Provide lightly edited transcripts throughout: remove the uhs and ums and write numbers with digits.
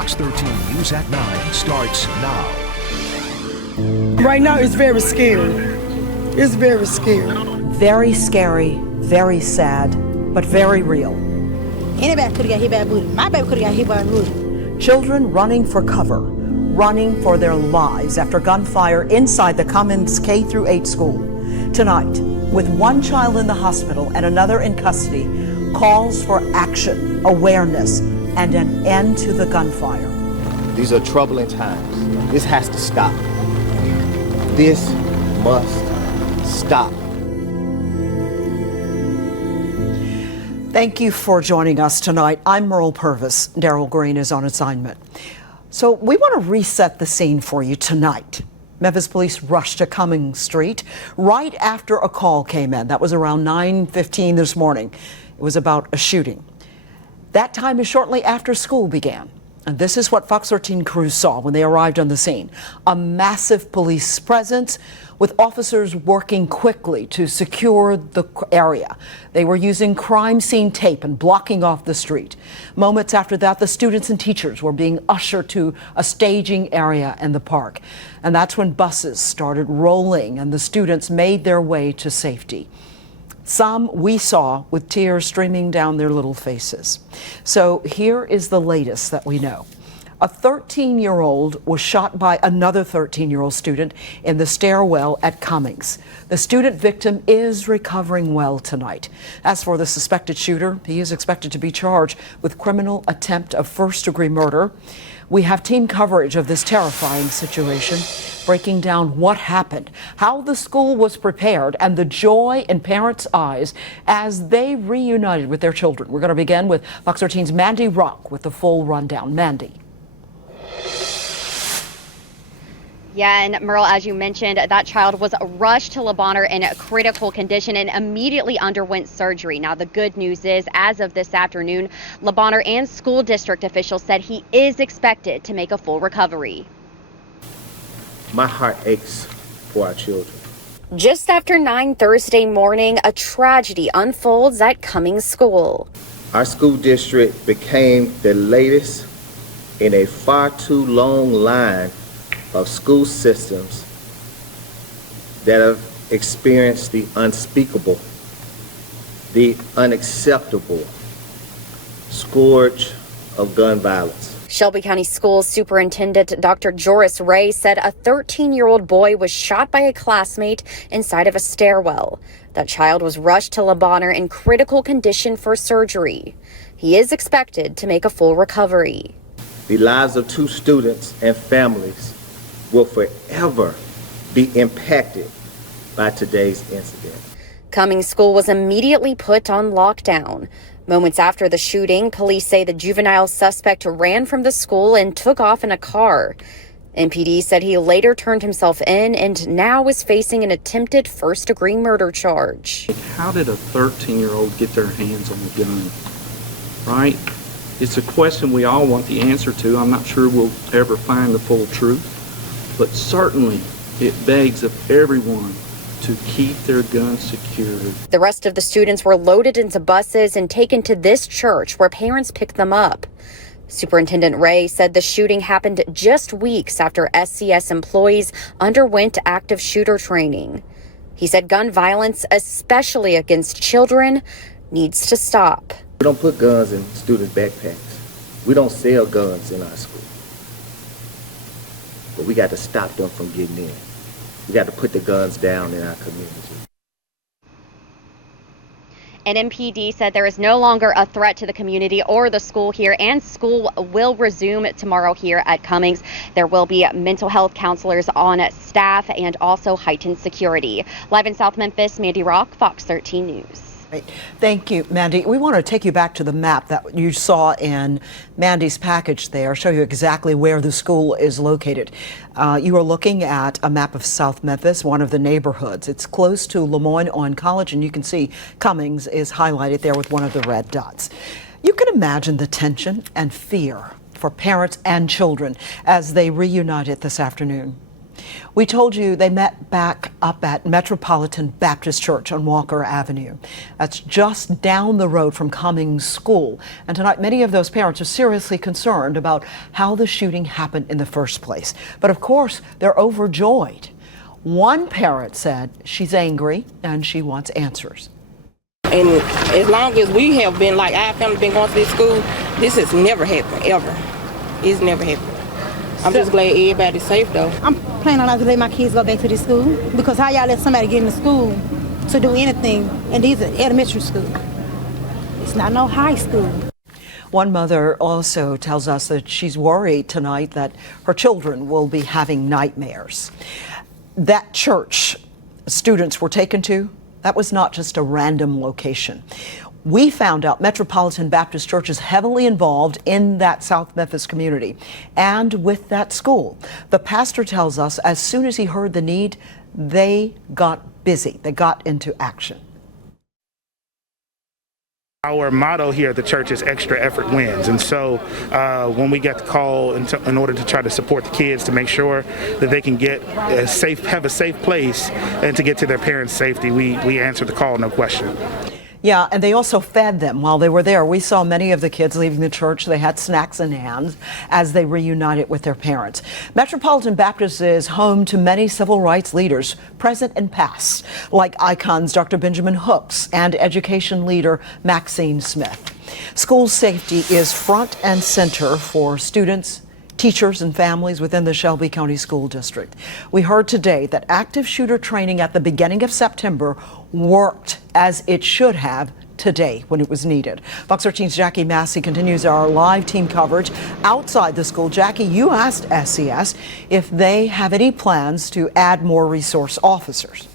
Fox 13 News at 9 starts now. Right now, it's very scary. It's very scary. Very scary, very sad, but very real. Anybody could have got hit by a bullet. My baby could have got hit by a bullet. Children running for cover, running for their lives after gunfire inside the Cummings K-8 school. Tonight, with one child in the hospital and another in custody, calls for action, awareness, and an end to the gunfire. These are troubling times. This has to stop. This must stop. Thank you for joining us tonight. I'm Merle Purvis. Daryl Green is on assignment. So we want to reset the scene for you tonight. Memphis police rushed to Cummings Street right after a call came in. That was around 9:15 this morning. It was about a shooting. That time is shortly after school began. And this is what Fox 13 crews saw when they arrived on the scene. A massive police presence with officers working quickly to secure the area. They were using crime scene tape and blocking off the street. Moments after that, the students and teachers were being ushered to a staging area in the park. And that's when buses started rolling and the students made their way to safety. Some we saw with tears streaming down their little faces. So here is the latest that we know. A 13-year-old was shot by another 13-year-old student in the stairwell at Cummings. The student victim is recovering well tonight. As for the suspected shooter, he is expected to be charged with criminal attempt of first-degree murder. We have team coverage of this terrifying situation, breaking down what happened, how the school was prepared, and the joy in parents' eyes as they reunited with their children. We're going to begin with Fox 13's Mandy Rock with the full rundown. Mandy. Yeah, and Merle, as you mentioned, that child was rushed to Le Bonheur in a critical condition and immediately underwent surgery. Now, the good news is, as of this afternoon, Le Bonheur and school district officials said he is expected to make a full recovery. My heart aches for our children. Just after 9 Thursday morning, a tragedy unfolds at Cummings School. Our school district became the latest in a far too long line of school systems that have experienced the unspeakable, the unacceptable scourge of gun violence. Shelby County Schools Superintendent Dr. Joris Ray said a 13-year-old boy was shot by a classmate inside of a stairwell. That child was rushed to Le Bonheur in critical condition for surgery. He is expected to make a full recovery. The lives of two students and families will forever be impacted by today's incident. Cummings School was immediately put on lockdown. Moments after the shooting, police say the juvenile suspect ran from the school and took off in a car. MPD said he later turned himself in and now is facing an attempted first-degree murder charge. How did a 13-year-old get their hands on a gun, right? It's a question we all want the answer to. I'm not sure we'll ever find the full truth, but certainly it begs of everyone to keep their guns secured. The rest of the students were loaded into buses and taken to this church where parents picked them up. Superintendent Ray said the shooting happened just weeks after SCS employees underwent active shooter training. He said gun violence, especially against children, needs to stop. We don't put guns in students' backpacks. We don't sell guns in our school. But we got to stop them from getting in. We got to put the guns down in our community. And MPD said there is no longer a threat to the community or the school here, and school will resume tomorrow here at Cummings. There will be mental health counselors on staff and also heightened security. Live in South Memphis, Mandy Rock, Fox 13 News. Great. Thank you, Mandy. We want to take you back to the map that you saw in Mandy's package there, show you exactly where the school is located. You are looking at a map of South Memphis, one of the neighborhoods. It's close to Lemoyne on College, and you can see Cummings is highlighted there with one of the red dots. You can imagine the tension and fear for parents and children as they reunited this afternoon. We told you they met back up at Metropolitan Baptist Church on Walker Avenue. That's just down the road from Cummings School. And tonight, many of those parents are seriously concerned about how the shooting happened in the first place. But of course, they're overjoyed. One parent said she's angry and she wants answers. And as long as we have been, like our family been going to this school, this has never happened, ever. It's never happened. I'm just glad everybody's safe, though. I'm planning on not to let my kids go back to this school because how y'all let somebody get into school to do anything, and these are elementary school. It's not no high school. One mother also tells us that she's worried tonight that her children will be having nightmares. That church students were taken to, that was not just a random location. We found out Metropolitan Baptist Church is heavily involved in that South Memphis community and with that school. The pastor tells us as soon as he heard the need, they got busy. They got into action. Our motto here at the church is extra effort wins. And so when we get the call in order to try to support the kids to make sure that they can have a safe place and to get to their parents' safety, we answered the call, no question. Yeah, and they also fed them while they were there. We saw many of the kids leaving the church. They had snacks in hand as they reunited with their parents. Metropolitan Baptist is home to many civil rights leaders, present and past, like icons Dr. Benjamin Hooks and education leader Maxine Smith. School safety is front and center for students, teachers and families within the Shelby County School District. We heard today that active shooter training at the beginning of September worked as it should have today when it was needed. Fox 13's Jackie Massey continues our live team coverage outside the school. Jackie, you asked SCS if they have any plans to add more resource officers.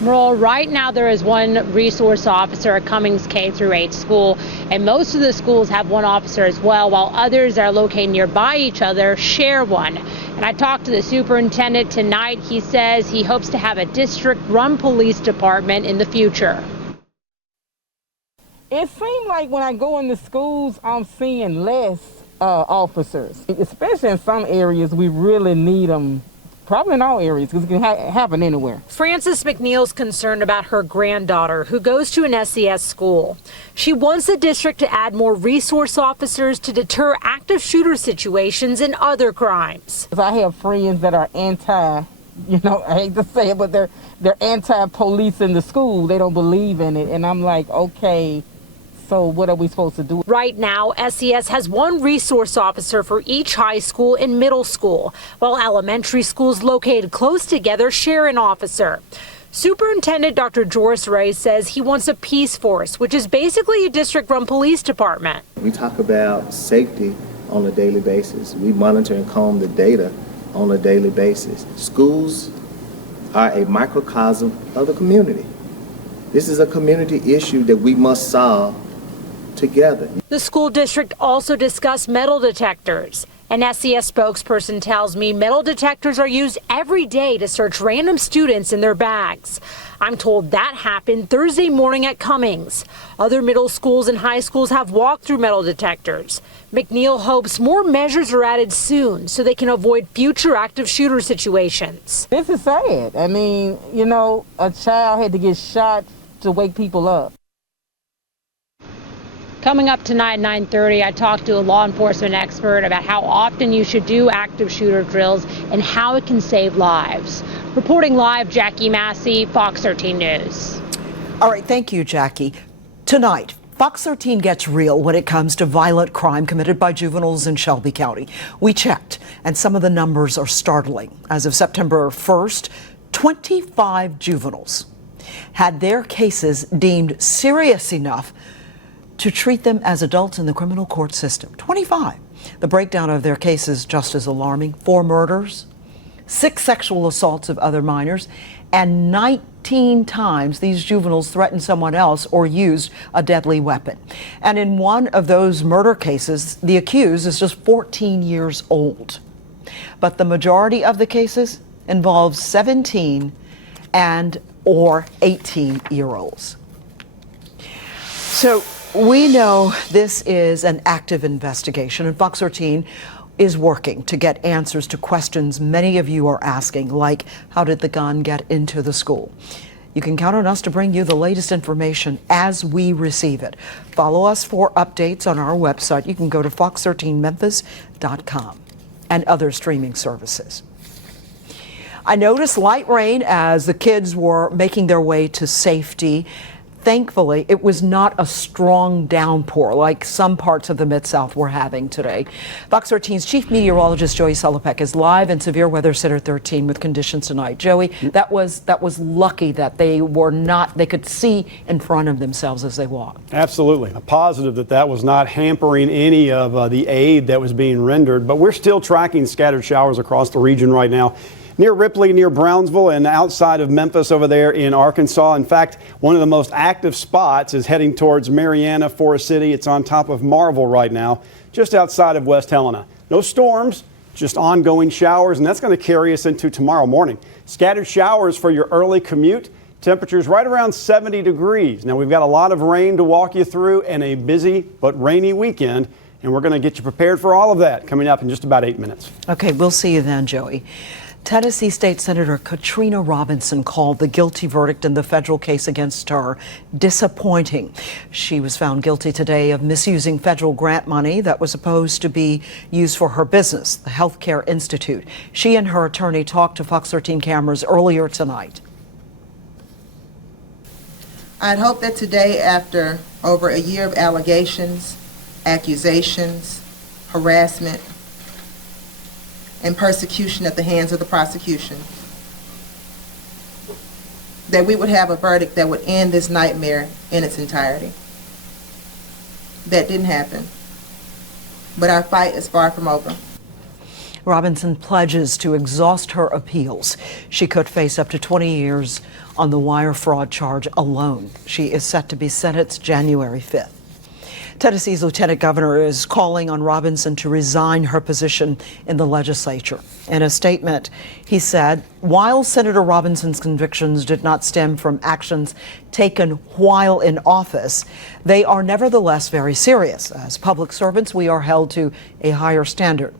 Merle, right now there is one resource officer at Cummings K-8 school, and most of the schools have one officer as well, while others that are located nearby each other share one. And I talked to the superintendent tonight. He says he hopes to have a district-run police department in the future. It seems like when I go into schools, I'm seeing less officers, especially in some areas. We really need them. Probably in all areas, because it can happen anywhere. Frances McNeil's concerned about her granddaughter, who goes to an SCS school. She wants the district to add more resource officers to deter active shooter situations and other crimes. I have friends that are I hate to say it, but they're anti-police in the school. They don't believe in it, and I'm like, okay. So what are we supposed to do? Right now, SCS has one resource officer for each high school and middle school, while elementary schools located close together share an officer. Superintendent Dr. Joris Ray says he wants a peace force, which is basically a district-run police department. We talk about safety on a daily basis. We monitor and comb the data on a daily basis. Schools are a microcosm of the community. This is a community issue that we must solve together. The school district also discussed metal detectors. An SCS spokesperson tells me metal detectors are used every day to search random students in their bags. I'm told that happened Thursday morning at Cummings. Other middle schools and high schools have walked through metal detectors. McNeil hopes more measures are added soon so they can avoid future active shooter situations. This is sad. I mean, a child had to get shot to wake people up. Coming up tonight at 9:30, I talked to a law enforcement expert about how often you should do active shooter drills and how it can save lives. Reporting live, Jackie Massey, Fox 13 News. All right, thank you, Jackie. Tonight, Fox 13 gets real when it comes to violent crime committed by juveniles in Shelby County. We checked, and some of the numbers are startling. As of September 1st, 25 juveniles had their cases deemed serious enough to treat them as adults in the criminal court system. 25. The breakdown of their cases just as alarming. 4 murders, 6 sexual assaults of other minors, and 19 times these juveniles threatened someone else or used a deadly weapon. And in one of those murder cases, the accused is just 14 years old. But the majority of the cases involve 17 and or 18-year-olds. So we know this is an active investigation, and Fox 13 is working to get answers to questions many of you are asking, like how did the gun get into the school? You can count on us to bring you the latest information as we receive it. Follow us for updates on our website. You can go to fox13memphis.com and other streaming services. I noticed light rain as the kids were making their way to safety. Thankfully, it was not a strong downpour like some parts of the Mid-South were having today. Fox 13's chief meteorologist Joey Solopek is live in Severe Weather Center 13 with conditions tonight. Joey, that was lucky that they could see in front of themselves as they walked. Absolutely. A positive that was not hampering any of the aid that was being rendered, but we're still tracking scattered showers across the region right now. Near Ripley, near Brownsville, and outside of Memphis over there in Arkansas. In fact, one of the most active spots is heading towards Marianna, Forest City. It's on top of Marvel right now, just outside of West Helena. No storms, just ongoing showers, and that's going to carry us into tomorrow morning. Scattered showers for your early commute. Temperatures right around 70 degrees. Now, we've got a lot of rain to walk you through and a busy but rainy weekend, and we're going to get you prepared for all of that coming up in just about 8 minutes. Okay, we'll see you then, Joey. Tennessee State Senator Katrina Robinson called the guilty verdict in the federal case against her disappointing. She was found guilty today of misusing federal grant money that was supposed to be used for her business, the Healthcare Institute. She and her attorney talked to Fox 13 cameras earlier tonight. I'd hope that today, after over a year of allegations, accusations, harassment, and persecution at the hands of the prosecution, that we would have a verdict that would end this nightmare in its entirety. That didn't happen, but our fight is far from over. Robinson pledges to exhaust her appeals. She could face up to 20 years on the wire fraud charge alone. She is set to be sentenced January 5th. Tennessee's lieutenant governor is calling on Robinson to resign her position in the legislature. In a statement, he said, while Senator Robinson's convictions did not stem from actions taken while in office, they are nevertheless very serious. As public servants, we are held to a higher standard.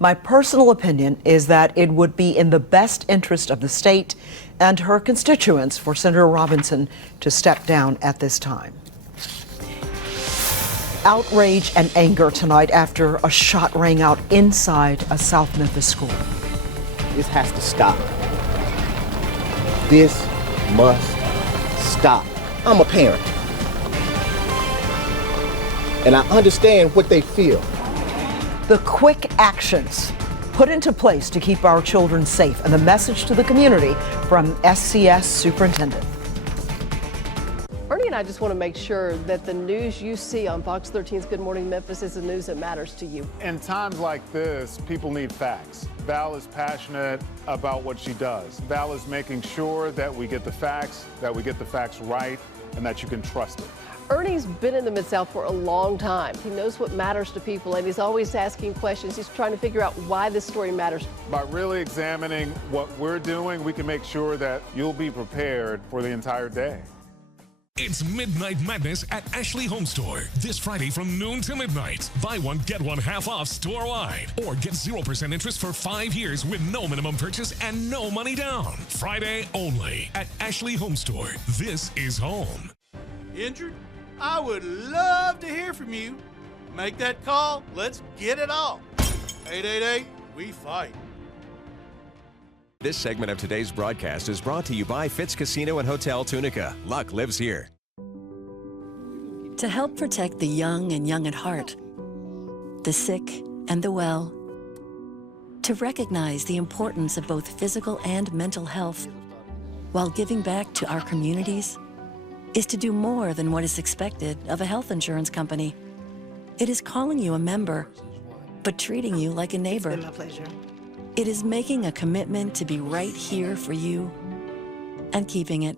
My personal opinion is that it would be in the best interest of the state and her constituents for Senator Robinson to step down at this time. Outrage and anger tonight after a shot rang out inside a South Memphis school. This has to stop. This must stop. I'm a parent, and I understand what they feel. The quick actions put into place to keep our children safe, and the message to the community from SCS Superintendent. Ernie and I just want to make sure that the news you see on Fox 13's Good Morning Memphis is the news that matters to you. In times like this, people need facts. Val is passionate about what she does. Val is making sure that we get the facts right, and that you can trust it. Ernie's been in the Mid-South for a long time. He knows what matters to people, and he's always asking questions. He's trying to figure out why this story matters. By really examining what we're doing, we can make sure that you'll be prepared for the entire day. It's Midnight Madness at Ashley Home Store. This Friday from noon to midnight. Buy one, get one half off store-wide. Or get 0% interest for 5 years with no minimum purchase and no money down. Friday only at Ashley Home Store. This is home. Injured? I would love to hear from you. Make that call. Let's get it on. 888, we fight. This segment of today's broadcast is brought to you by Fitz Casino and Hotel Tunica. Luck lives here. To help protect the young and young at heart, the sick and the well, to recognize the importance of both physical and mental health while giving back to our communities is to do more than what is expected of a health insurance company. It is calling you a member, but treating you like a neighbor. It's been my pleasure. It is making a commitment to be right here for you and keeping it.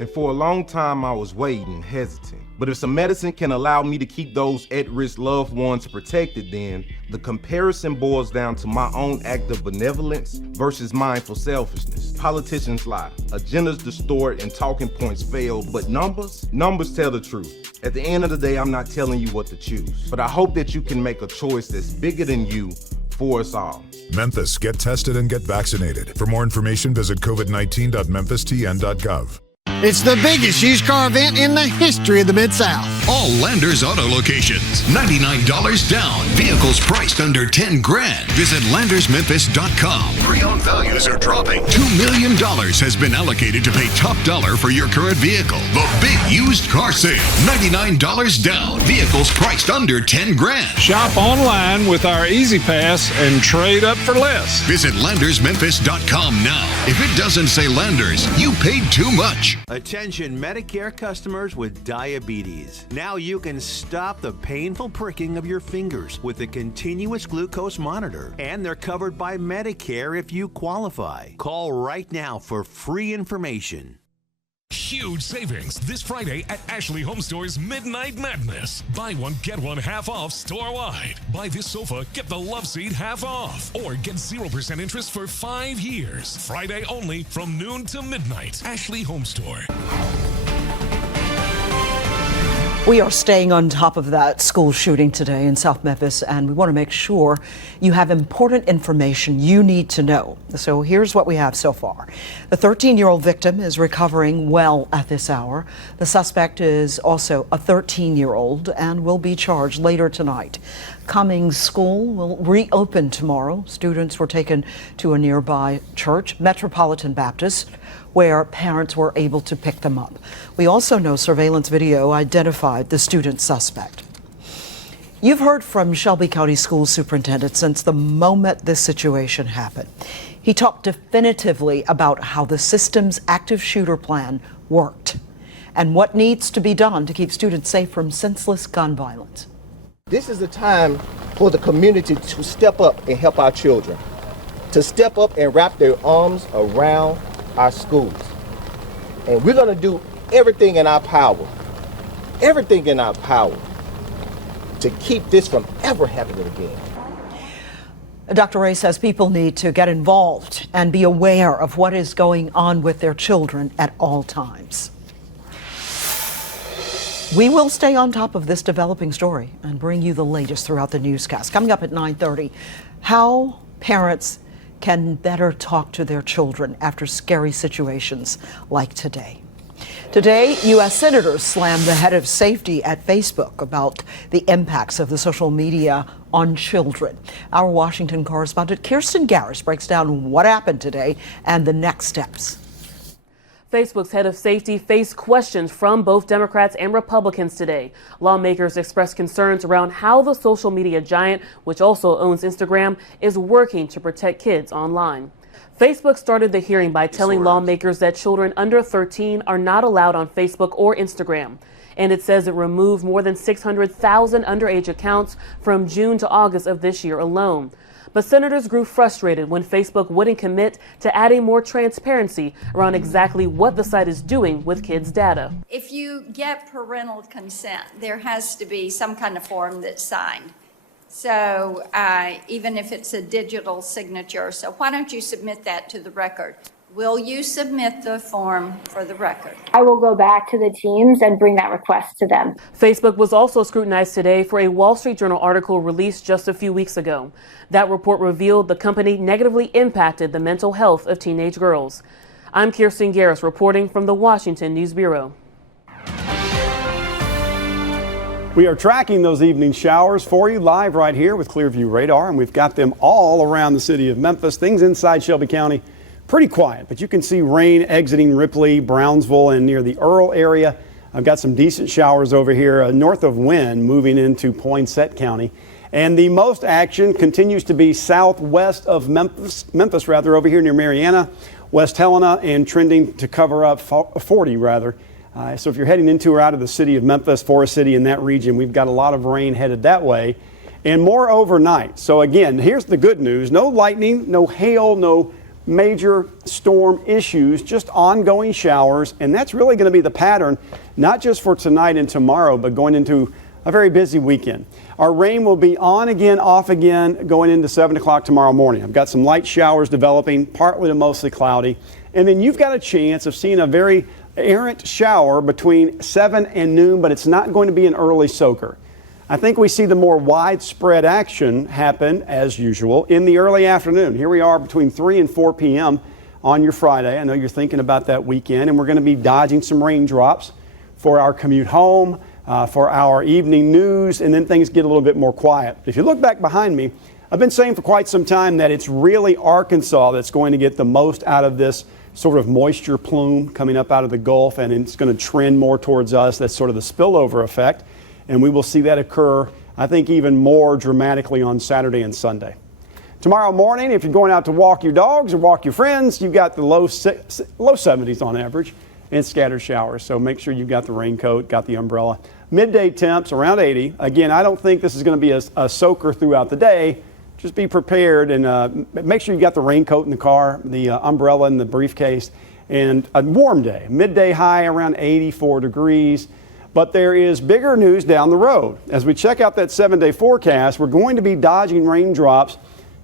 And for a long time, I was waiting, hesitant. But if some medicine can allow me to keep those at-risk loved ones protected, then the comparison boils down to my own act of benevolence versus mindful selfishness. Politicians lie, agendas distort, and talking points fail, but numbers tell the truth. At the end of the day, I'm not telling you what to choose, but I hope that you can make a choice that's bigger than you for us all. Memphis, get tested and get vaccinated. For more information, visit covid19.memphistn.gov. It's the biggest used car event in the history of the Mid-South. All Landers Auto locations. $99 down. Vehicles priced under 10 grand. Visit LandersMemphis.com. Pre-owned values are dropping. $2 million has been allocated to pay top dollar for your current vehicle. The big used car sale. $99 down. Vehicles priced under 10 grand. Shop online with our Easy Pass and trade up for less. Visit LandersMemphis.com now. If it doesn't say Landers, you paid too much. Attention Medicare customers with diabetes. Now you can stop the painful pricking of your fingers with a continuous glucose monitor. And they're covered by Medicare if you qualify. Call right now for free information. Huge savings this Friday at Ashley Home Store's Midnight Madness. Buy one, get one half off store-wide. Buy this sofa, get the love seat half off. Or get 0% interest for 5 years. Friday only from noon to midnight. Ashley Home Store. We are staying on top of that school shooting today in South Memphis, and we want to make sure you have important information you need to know. So here's what we have so far. The 13-year-old victim is recovering well at this hour. The suspect is also a 13-year-old and will be charged later tonight. Cummings School will reopen tomorrow. Students were taken to a nearby church, Metropolitan Baptist, where parents were able to pick them up. We also know surveillance video identified the student suspect. You've heard from Shelby County School Superintendent since the moment this situation happened. He talked definitively about how the system's active shooter plan worked and what needs to be done to keep students safe from senseless gun violence. This is the time for the community to step up and help our children, to step up and wrap their arms around our schools. And we're going to do everything in our power to keep this from ever happening again. Dr. Ray says people need to get involved and be aware of what is going on with their children at all times. We will stay on top of this developing story and bring you the latest throughout the newscast. Coming up at 9:30, how parents can better talk to their children after scary situations like today. Today, U.S. senators slammed the head of safety at Facebook about the impacts of the social media on children. Our Washington correspondent Kirsten Garris breaks down what happened today and the next steps. Facebook's head of safety faced questions from both Democrats and Republicans today. Lawmakers expressed concerns around how the social media giant, which also owns Instagram, is working to protect kids online. Facebook started the hearing by telling lawmakers that children under 13 are not allowed on Facebook or Instagram. And it says it removed more than 600,000 underage accounts from June to August of this year alone. But senators grew frustrated when Facebook wouldn't commit to adding more transparency around exactly what the site is doing with kids' data. If you get parental consent, there has to be some kind of form that's signed. So even if it's a digital signature, so why don't you submit that to the record? Will you submit the form for the record? I will go back to the teams and bring that request to them. Facebook was also scrutinized today for a Wall Street Journal article released just a few weeks ago. That report revealed the company negatively impacted the mental health of teenage girls. I'm Kirsten Garris reporting from the Washington News Bureau. We are tracking those evening showers for you live right here with Clearview Radar, and we've got them all around the city of Memphis. Things inside Shelby County pretty quiet, but you can see rain exiting Ripley, Brownsville, and near the Earl area. I've got some decent showers over here north of Wynn, moving into Poinsett County. And the most action continues to be southwest of Memphis over here near Mariana, West Helena, and trending to cover up 40 rather. So if you're heading into or out of the city of Memphis, Forest City, in that region, we've got a lot of rain headed that way and more overnight. So again, here's the good news. No lightning, no hail, no major storm issues, just ongoing showers, and that's really going to be the pattern, not just for tonight and tomorrow, but going into a very busy weekend. Our rain will be on again, off again, going into 7 o'clock tomorrow morning. I've got some light showers developing, partly to mostly cloudy, and then you've got a chance of seeing a very errant shower between 7 and noon, but it's not going to be an early soaker. I think we see the more widespread action happen, as usual, in the early afternoon. Here we are between 3 and 4 p.m. on your Friday. I know you're thinking about that weekend, and we're going to be dodging some raindrops for our commute home, for our evening news, and then things get a little bit more quiet. If you look back behind me, I've been saying for quite some time that it's really Arkansas that's going to get the most out of this sort of moisture plume coming up out of the Gulf, and it's going to trend more towards us. That's sort of the spillover effect. And we will see that occur, I think, even more dramatically on Saturday and Sunday. Tomorrow morning, if you're going out to walk your dogs or walk your friends, you've got the low 70s on average and scattered showers. So make sure you've got the raincoat, got the umbrella. Midday temps around 80. Again, I don't think this is going to be a soaker throughout the day. Just be prepared and make sure you got the raincoat in the car, the umbrella in the briefcase, and a warm day. Midday high around 84 degrees. But there is bigger news down the road. As we check out that 7-day forecast, we're going to be dodging raindrops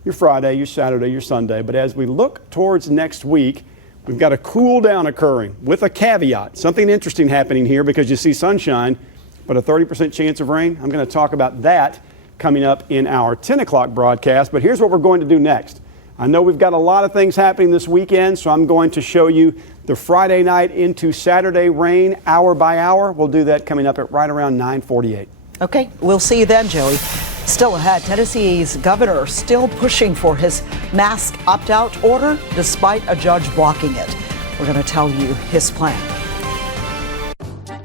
your Friday, your Saturday, your Sunday. But as we look towards next week, we've got a cool down occurring with a caveat. Something interesting happening here because you see sunshine, but a 30% chance of rain. I'm going to talk about that coming up in our 10 o'clock broadcast. But here's what we're going to do next. I know we've got a lot of things happening this weekend, so I'm going to show you the Friday night into Saturday rain hour by hour. We'll do that coming up at right around 9:48. Okay, we'll see you then, Joey. Still ahead, Tennessee's governor still pushing for his mask opt-out order despite a judge blocking it. We're going to tell you his plan.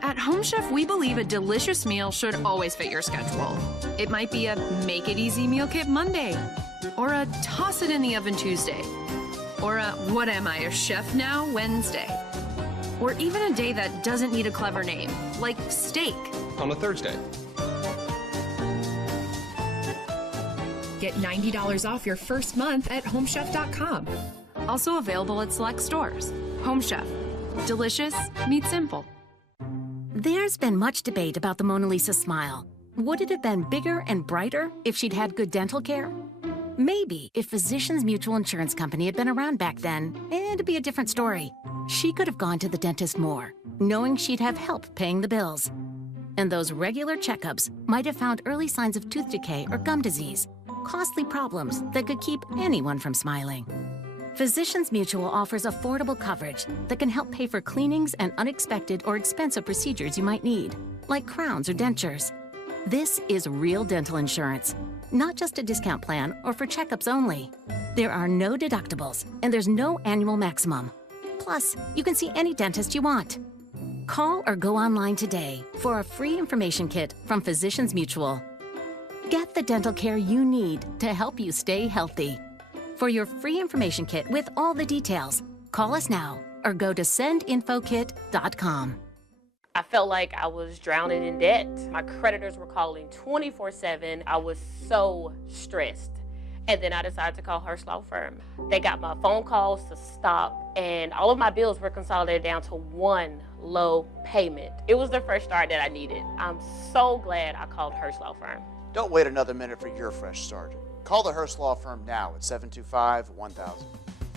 At Home Chef, we believe a delicious meal should always fit your schedule. It might be a make it easy meal kit Monday, or a toss it in the oven Tuesday, or a what am I, a chef now Wednesday, or even a day that doesn't need a clever name, like steak. On a Thursday. Get $90 off your first month at homechef.com. Also available at select stores. Home Chef. Delicious meets simple. There's been much debate about the Mona Lisa smile. Would it have been bigger and brighter if she'd had good dental care? Maybe if Physicians Mutual Insurance Company had been around back then, it'd be a different story. She could have gone to the dentist more, knowing she'd have help paying the bills. And those regular checkups might have found early signs of tooth decay or gum disease, costly problems that could keep anyone from smiling. Physicians Mutual offers affordable coverage that can help pay for cleanings and unexpected or expensive procedures you might need, like crowns or dentures. This is real dental insurance, not just a discount plan or for checkups only. There are no deductibles and there's no annual maximum. Plus, you can see any dentist you want. Call or go online today for a free information kit from Physicians Mutual. Get the dental care you need to help you stay healthy. For your free information kit with all the details, call us now or go to sendinfokit.com. I felt like I was drowning in debt. My creditors were calling 24/7. I was so stressed. And then I decided to call Hearst Law Firm. They got my phone calls to stop, and all of my bills were consolidated down to one low payment. It was the fresh start that I needed. I'm so glad I called Hearst Law Firm. Don't wait another minute for your fresh start. Call the Hearst Law Firm now at 725-1000.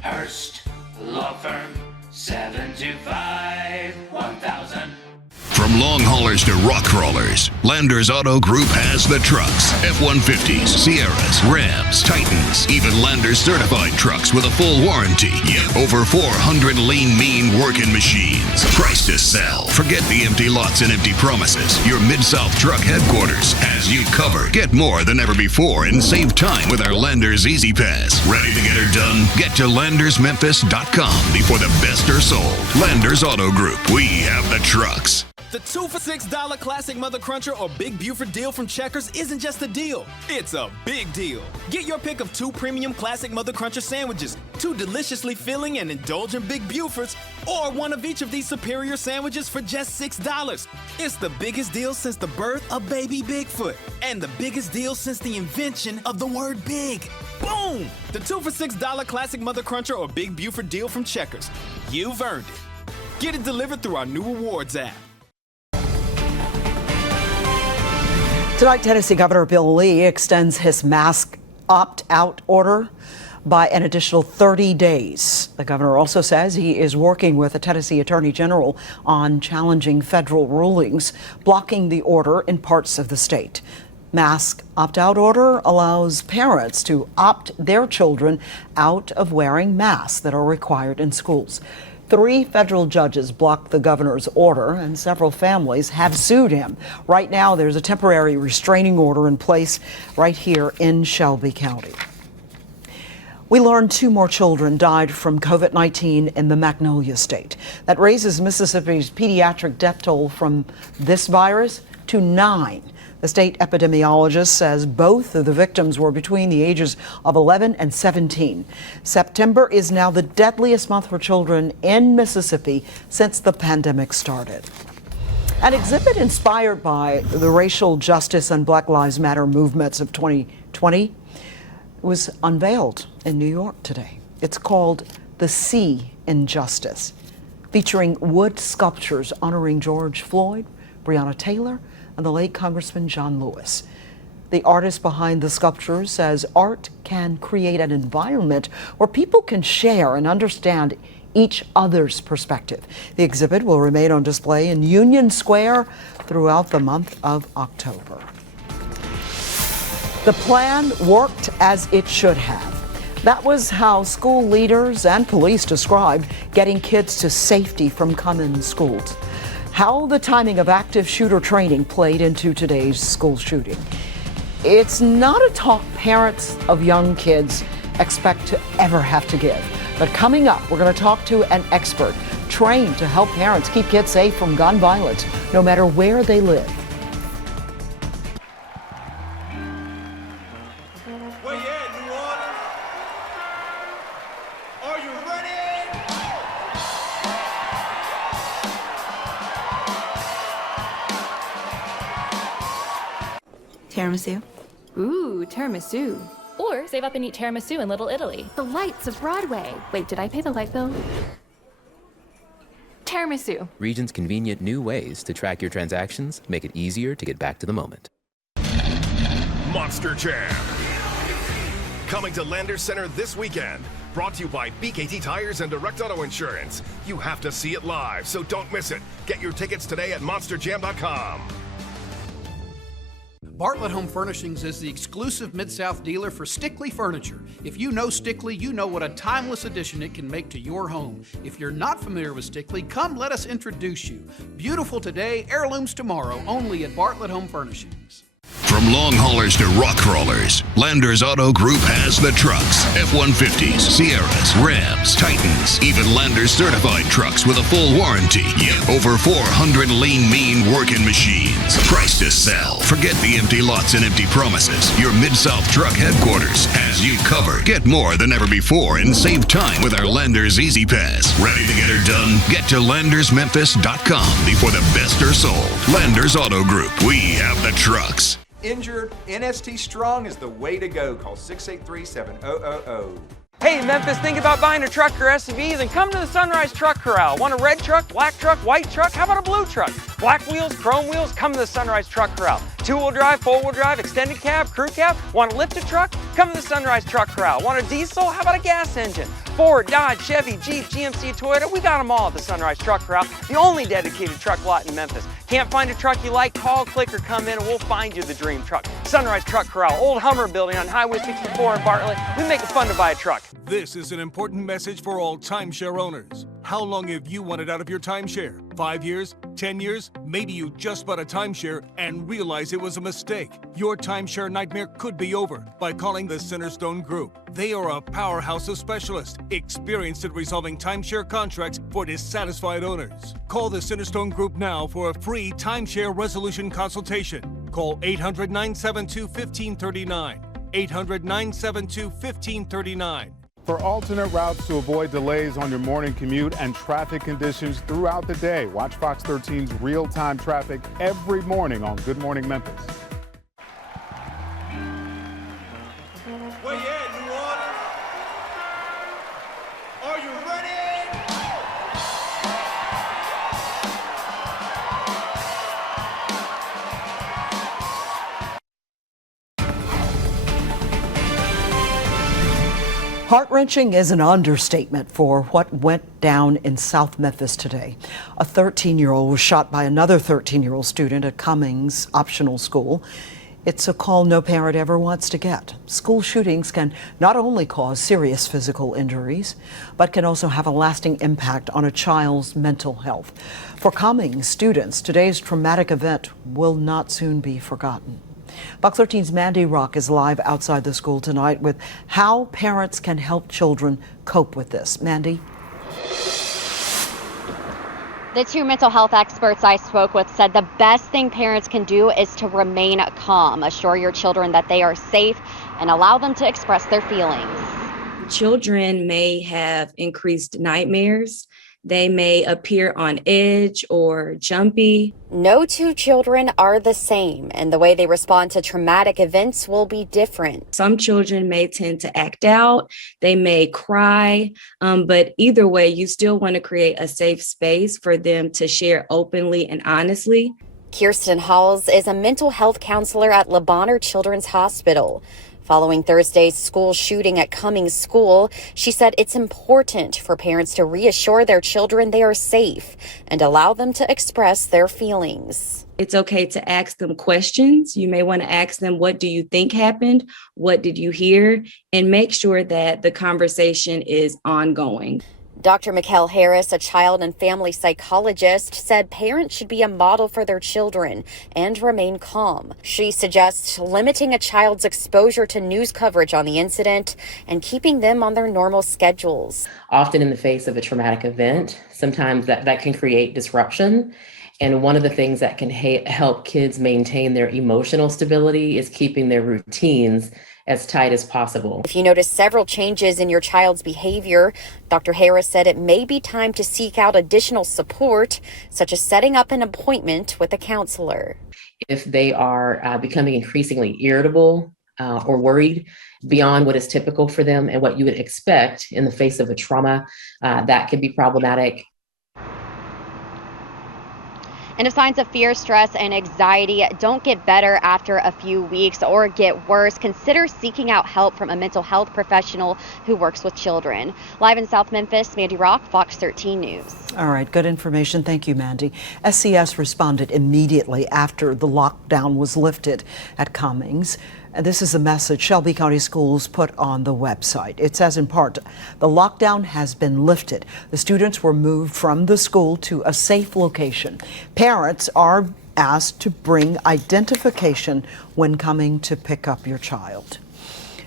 Hearst Law Firm, 725-1000. From long haulers to rock crawlers, Landers Auto Group has the trucks. F-150s, Sierras, Rams, Titans, even Landers certified trucks with a full warranty. Yep, over 400 lean, mean working machines. Price to sell. Forget the empty lots and empty promises. Your Mid-South truck headquarters has you covered. Get more than ever before and save time with our Landers Easy Pass. Ready to get her done? Get to LandersMemphis.com before the best are sold. Landers Auto Group. We have the trucks. The 2 for $6 Classic Mother Cruncher or Big Buford deal from Checkers isn't just a deal, it's a big deal. Get your pick of 2 premium Classic Mother Cruncher sandwiches, 2 deliciously filling and indulgent Big Bufords, or one of each of these superior sandwiches for just $6. It's the biggest deal since the birth of baby Bigfoot, and the biggest deal since the invention of the word big. Boom! The 2 for $6 Classic Mother Cruncher or Big Buford deal from Checkers. You've earned it. Get it delivered through our new Rewards app. Tonight, Tennessee Governor Bill Lee extends his mask opt-out order by an additional 30 days. The governor also says he is working with the Tennessee Attorney General on challenging federal rulings blocking the order in parts of the state. Mask opt-out order allows parents to opt their children out of wearing masks that are required in schools. 3 federal judges blocked the governor's order, and several families have sued him. Right now, there's a temporary restraining order in place right here in Shelby County. We learned 2 more children died from COVID-19 in the Magnolia State. That raises Mississippi's pediatric death toll from this virus to 9. The state epidemiologist says both of the victims were between the ages of 11 and 17. September is now the deadliest month for children in Mississippi since the pandemic started. An exhibit inspired by the racial justice and Black Lives Matter movements of 2020 was unveiled in New York today. It's called The Sea in Justice, featuring wood sculptures honoring George Floyd, Breonna Taylor, and the late Congressman John Lewis. The artist behind the sculptures says art can create an environment where people can share and understand each other's perspective. The exhibit will remain on display in Union Square throughout the month of October. The plan worked as it should have. That was how school leaders and police described getting kids to safety from Cummings schools. How the timing of active shooter training played into today's school shooting. It's not a talk parents of young kids expect to ever have to give. But coming up, we're going to talk to an expert trained to help parents keep kids safe from gun violence, no matter where they live. Where you at, New Orleans? Are you ready? Tiramisu? Ooh, tiramisu. Or save up and eat tiramisu in Little Italy. The lights of Broadway. Wait, did I pay the light bill? Tiramisu. Region's convenient new ways to track your transactions make it easier to get back to the moment. Monster Jam. Coming to Landers Center this weekend. Brought to you by BKT Tires and Direct Auto Insurance. You have to see it live, so don't miss it. Get your tickets today at monsterjam.com. Bartlett Home Furnishings is the exclusive Mid-South dealer for Stickley Furniture. If you know Stickley, you know what a timeless addition it can make to your home. If you're not familiar with Stickley, come let us introduce you. Beautiful today, heirlooms tomorrow, only at Bartlett Home Furnishings. From long haulers to rock crawlers, Landers Auto Group has the trucks. F-150s, Sierras, Rams, Titans, even Landers certified trucks with a full warranty. Yep, over 400 lean, mean working machines. Price to sell. Forget the empty lots and empty promises. Your Mid-South truck headquarters has you covered. Get more than ever before and save time with our Landers Easy Pass. Ready to get her done? Get to LandersMemphis.com before the best are sold. Landers Auto Group. We have the trucks. Injured, NST Strong is the way to go. Call 683-7000. Hey, Memphis, think about buying a truck or SUV? Then come to the Sunrise Truck Corral. Want a red truck, black truck, white truck? How about a blue truck? Black wheels, chrome wheels? Come to the Sunrise Truck Corral. Two-wheel drive, four-wheel drive, extended cab, crew cab? Want to lift a truck? Come to the Sunrise Truck Corral. Want a diesel? How about a gas engine? Ford, Dodge, Chevy, Jeep, GMC, Toyota, we got them all at the Sunrise Truck Corral, the only dedicated truck lot in Memphis. Can't find a truck you like? Call, click, or come in and we'll find you the dream truck. Sunrise Truck Corral, old Hummer building on Highway 64 in Bartlett. We make it fun to buy a truck. This is an important message for all timeshare owners. How long have you wanted out of your timeshare? 5 years? 10 years? Maybe you just bought a timeshare and realized it was a mistake. Your timeshare nightmare could be over by calling the Centerstone Group. They are a powerhouse of specialists, experienced at resolving timeshare contracts for dissatisfied owners. Call the Centerstone Group now for a free timeshare resolution consultation. Call 800-972-1539. 800-972-1539. For alternate routes to avoid delays on your morning commute and traffic conditions throughout the day, watch Fox 13's real-time traffic every morning on Good Morning Memphis. Where you at, New Orleans? Heart-wrenching is an understatement for what went down in South Memphis today. A 13-year-old was shot by another 13-year-old student at Cummings optional school. It's a call no parent ever wants to get. School shootings can not only cause serious physical injuries, but can also have a lasting impact on a child's mental health. For Cummings students, today's traumatic event will not soon be forgotten. Fox 13's Mandy Rock is live outside the school tonight with how parents can help children cope with this. Mandy? The two mental health experts I spoke with said the best thing parents can do is to remain calm, assure your children that they are safe, and allow them to express their feelings. Children may have increased nightmares. They may appear on edge or jumpy. No two children are the same, and the way they respond to traumatic events will be different. Some children may tend to act out, they may cry, but either way, you still want to create a safe space for them to share openly and honestly. Kirsten Halls is a mental health counselor at Le Bonheur Children's Hospital. Following Thursday's school shooting at Cummings School, she said it's important for parents to reassure their children they are safe and allow them to express their feelings. It's okay to ask them questions. You may want to ask them, what do you think happened? What did you hear? And make sure that the conversation is ongoing. Dr. Mikkel Harris, a child and family psychologist, said parents should be a model for their children and remain calm. She suggests limiting a child's exposure to news coverage on the incident and keeping them on their normal schedules. Often in the face of a traumatic event, sometimes that can create disruption. And one of the things that can help kids maintain their emotional stability is keeping their routines as tight as possible. If you notice several changes in your child's behavior, Dr. Harris said it may be time to seek out additional support, such as setting up an appointment with a counselor. If they are becoming increasingly irritable or worried beyond what is typical for them and what you would expect in the face of a trauma, that can be problematic. And if signs of fear, stress, and anxiety don't get better after a few weeks or get worse, consider seeking out help from a mental health professional who works with children. Live in South Memphis, Mandy Rock, Fox 13 News. All right, good information. Thank you, Mandy. SCS responded immediately after the lockdown was lifted at Cummings. And this is a message Shelby County Schools put on the website. It says in part, the lockdown has been lifted. The students were moved from the school to a safe location. Parents are asked to bring identification when coming to pick up your child.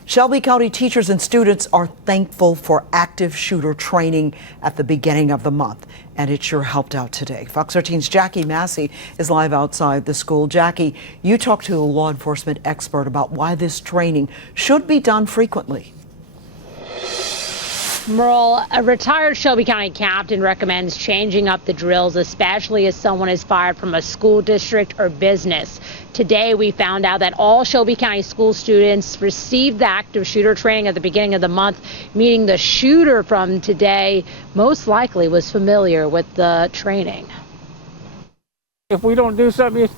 Shelby County teachers and students are thankful for active shooter training at the beginning of the month, and it sure helped out today. Fox 13's Jackie Massey is live outside the school. Jackie, you talked to a law enforcement expert about why this training should be done frequently. Merle, a retired Shelby County captain recommends changing up the drills, especially as someone is fired from a school district or business. Today, we found out that all Shelby County school students received the active shooter training at the beginning of the month, meaning the shooter from today most likely was familiar with the training. If we don't do something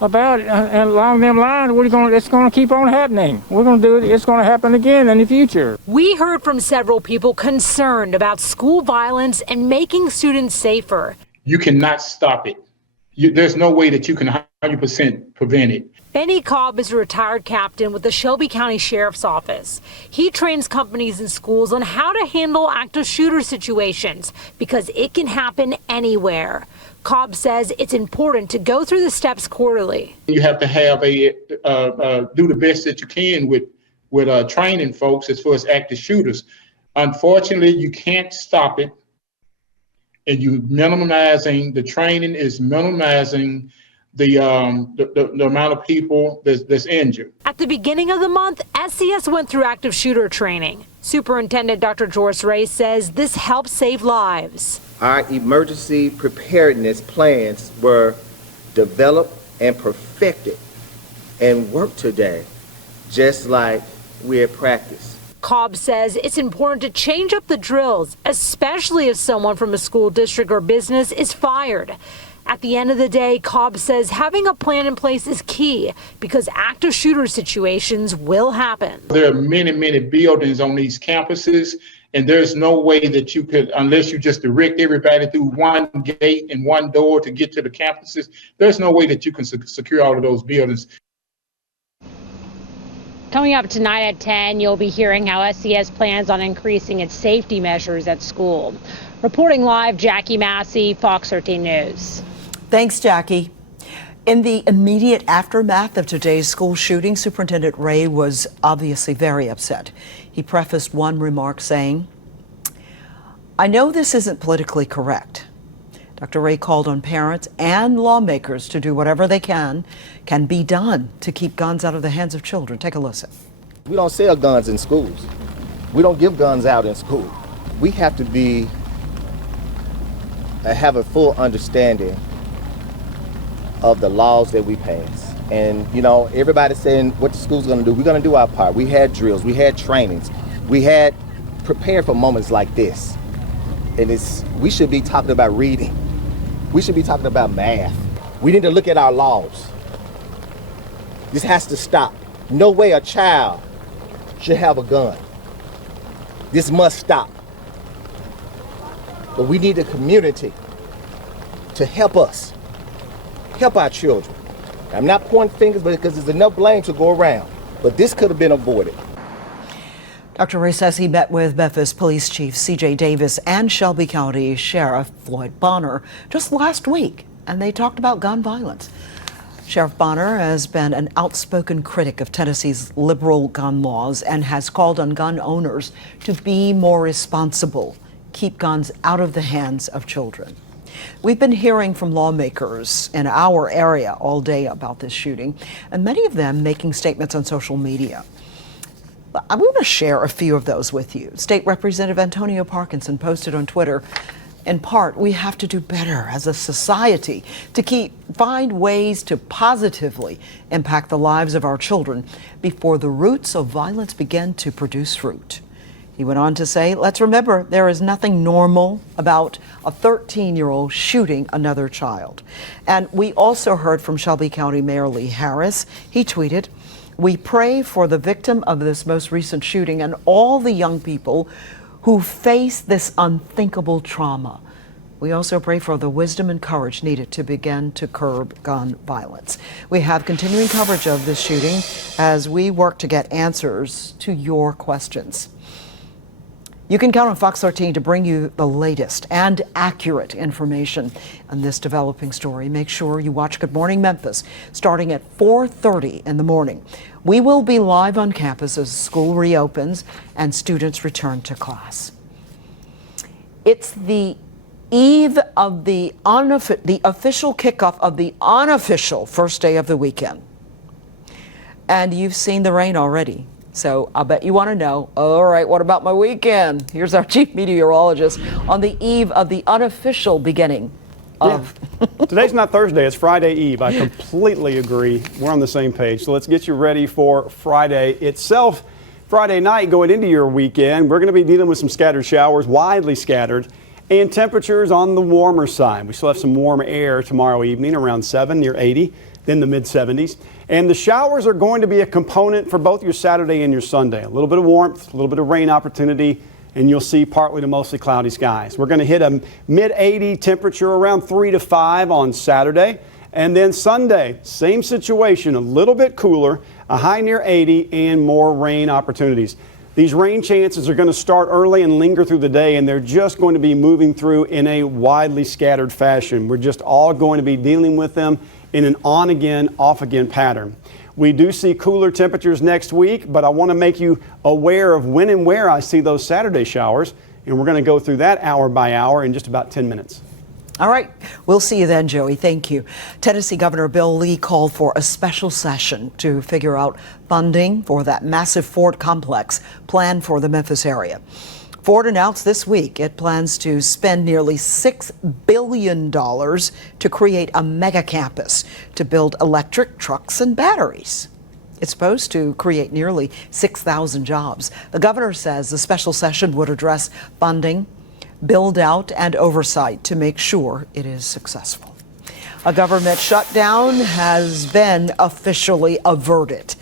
about it and along them lines, it's going to keep on happening. We're going to do it. It's going to happen again in the future. We heard from several people concerned about school violence and making students safer. You cannot stop it. There's no way that you can 100% prevent it. Benny Cobb is a retired captain with the Shelby County Sheriff's Office. He trains companies and schools on how to handle active shooter situations because it can happen anywhere. Cobb says it's important to go through the steps quarterly. You have to have do the best that you can with training folks as far as active shooters. Unfortunately, you can't stop it, and the training is minimizing the amount of people that's injured. At the beginning of the month, SCS went through active shooter training. Superintendent Dr. Joyce Ray says this helps save lives. Our emergency preparedness plans were developed and perfected and worked today, just like we had practiced. Cobb says it's important to change up the drills, especially if someone from a school district or business is fired. At the end of the day, Cobb says having a plan in place is key because active shooter situations will happen. There are many, many buildings on these campuses, and there's no way that you could, unless you just direct everybody through one gate and one door to get to the campuses, there's no way that you can secure all of those buildings. Coming up tonight at 10, you'll be hearing how SES plans on increasing its safety measures at school. Reporting live, Jackie Massey, Fox 13 News. Thanks, Jackie. In the immediate aftermath of today's school shooting, Superintendent Ray was obviously very upset. He prefaced one remark saying, "I know this isn't politically correct." Dr. Ray called on parents and lawmakers to do whatever they can be done to keep guns out of the hands of children. Take a listen. We don't sell guns in schools. We don't give guns out in school. We have to have a full understanding of the laws that we pass. And, you know, everybody's saying what the school's gonna do. We're gonna do our part. We had drills, we had trainings, we had prepared for moments like this. And we should be talking about reading. We should be talking about math. We need to look at our laws. This has to stop. No way a child should have a gun. This must stop. But we need the community to help us, help our children. I'm not pointing fingers, but because there's enough blame to go around. But this could have been avoided. Dr. Ray says he met with Memphis Police Chief C.J. Davis and Shelby County Sheriff Floyd Bonner just last week, and they talked about gun violence. Sheriff Bonner has been an outspoken critic of Tennessee's liberal gun laws and has called on gun owners to be more responsible, keep guns out of the hands of children. We've been hearing from lawmakers in our area all day about this shooting, and many of them making statements on social media. I want to share a few of those with you. State Representative Antonio Parkinson posted on Twitter, in part, we have to do better as a society to find ways to positively impact the lives of our children before the roots of violence begin to produce fruit. He went on to say, let's remember there is nothing normal about a 13-year-old shooting another child. And we also heard from Shelby County Mayor Lee Harris. He tweeted, "We pray for the victim of this most recent shooting and all the young people who face this unthinkable trauma. We also pray for the wisdom and courage needed to begin to curb gun violence." We have continuing coverage of this shooting as we work to get answers to your questions. You can count on Fox 13 to bring you the latest and accurate information on this developing story. Make sure you watch Good Morning Memphis starting at 4:30 in the morning. We will be live on campus as school reopens and students return to class. It's the eve of the official kickoff of the unofficial first day of the weekend. And you've seen the rain already. So I bet you want to know, all right, what about my weekend? Here's our chief meteorologist on the eve of the unofficial beginning of... Yeah. Today's not Thursday, it's Friday Eve. I completely agree. We're on the same page. So let's get you ready for Friday itself. Friday night going into your weekend, we're going to be dealing with some scattered showers, widely scattered, and temperatures on the warmer side. We still have some warm air tomorrow evening around 7, near 80, then the mid-70s. And the showers are going to be a component for both your Saturday and your Sunday. A little bit of warmth, a little bit of rain opportunity, and you'll see partly to mostly cloudy skies. We're going to hit a mid-80 temperature around 3 to 5 on Saturday. And then Sunday, same situation, a little bit cooler, a high near 80, and more rain opportunities. These rain chances are going to start early and linger through the day, and they're just going to be moving through in a widely scattered fashion. We're just all going to be dealing with them in an on-again, off-again pattern. We do see cooler temperatures next week, but I want to make you aware of when and where I see those Saturday showers, and we're going to go through that hour by hour in just about 10 minutes. All right. We'll see you then, Joey. Thank you. Tennessee Governor Bill Lee called for a special session to figure out funding for that massive Ford complex planned for the Memphis area. Ford announced this week it plans to spend nearly $6 billion to create a mega campus to build electric trucks and batteries. It's supposed to create nearly 6,000 jobs. The governor says the special session would address funding, build out, and oversight to make sure it is successful. A government shutdown has been officially averted.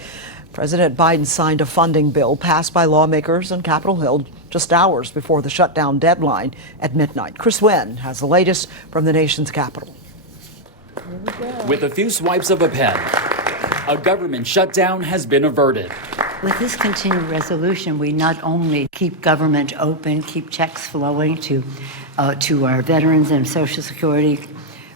President Biden signed a funding bill passed by lawmakers on Capitol Hill just hours before the shutdown deadline at midnight. Chris Wynn has the latest from the nation's capital. With a few swipes of a pen, a government shutdown has been averted. With this continued resolution, we not only keep government open, keep checks flowing to our veterans and Social Security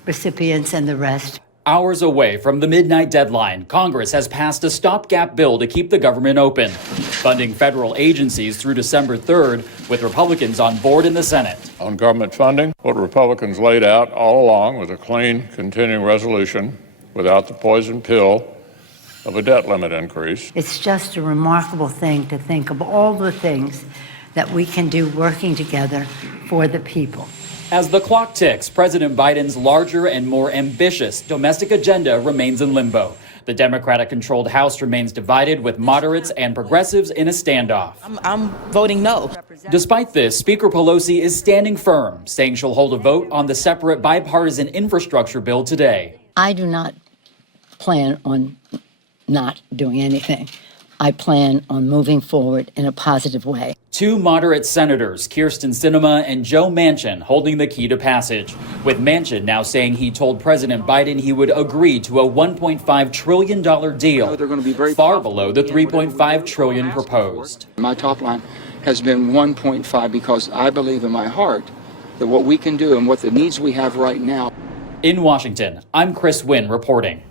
recipients and the rest. Hours away from the midnight deadline, Congress has passed a stopgap bill to keep the government open, funding federal agencies through December 3rd, with Republicans on board in the Senate. On government funding, what Republicans laid out all along was a clean, continuing resolution without the poison pill of a debt limit increase. It's just a remarkable thing to think of all the things that we can do working together for the people. As the clock ticks, President Biden's larger and more ambitious domestic agenda remains in limbo. The Democratic-controlled House remains divided, with moderates and progressives in a standoff. I'm voting no. Despite this, Speaker Pelosi is standing firm, saying she'll hold a vote on the separate bipartisan infrastructure bill today. I do not plan on not doing anything. I plan on moving forward in a positive way. Two moderate senators, Kyrsten Sinema and Joe Manchin, holding the key to passage, with Manchin now saying he told President Biden he would agree to a $1.5 trillion deal, they're going to be very far below the $3.5 trillion proposed. My top line has been 1.5 because I believe in my heart that what we can do and what the needs we have right now. In Washington, I'm Chris Wynn reporting.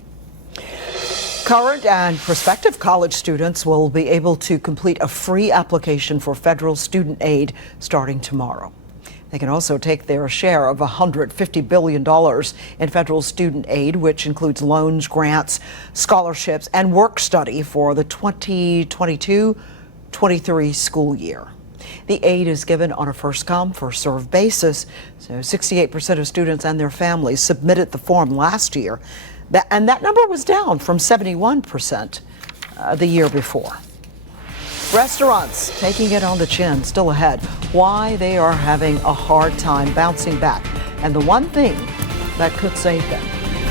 Current and prospective college students will be able to complete a free application for federal student aid starting tomorrow. They can also take their share of $150 billion in federal student aid, which includes loans, grants, scholarships, and work study for the 2022-23 school year. The aid is given on a first-come, first-served basis, so 68% of students and their families submitted the form last year. And that number was down from 71% the year before. Restaurants taking it on the chin, still ahead. Why they are having a hard time bouncing back, and the one thing that could save them.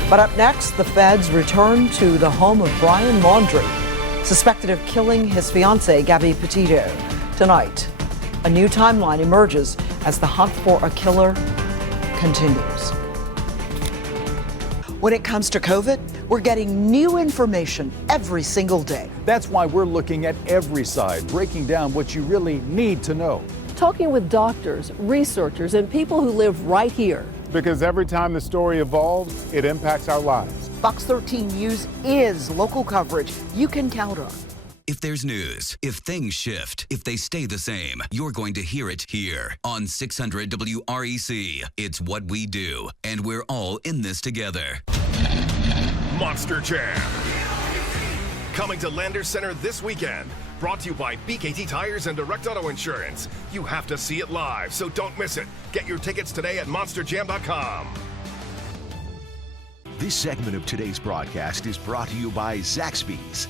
But up next, the feds return to the home of Brian Laundrie, suspected of killing his fiancée, Gabby Petito. Tonight, a new timeline emerges as the hunt for a killer continues. When it comes to COVID, we're getting new information every single day. That's why we're looking at every side, breaking down what you really need to know. Talking with doctors, researchers, and people who live right here. Because every time the story evolves, it impacts our lives. Fox 13 News is local coverage you can count on. If there's news, if things shift, if they stay the same, you're going to hear it here on 600 WREC. It's what we do, and we're all in this together. Monster Jam. Coming to Landers Center this weekend. Brought to you by BKT Tires and Direct Auto Insurance. You have to see it live, so don't miss it. Get your tickets today at monsterjam.com. This segment of today's broadcast is brought to you by Zaxby's.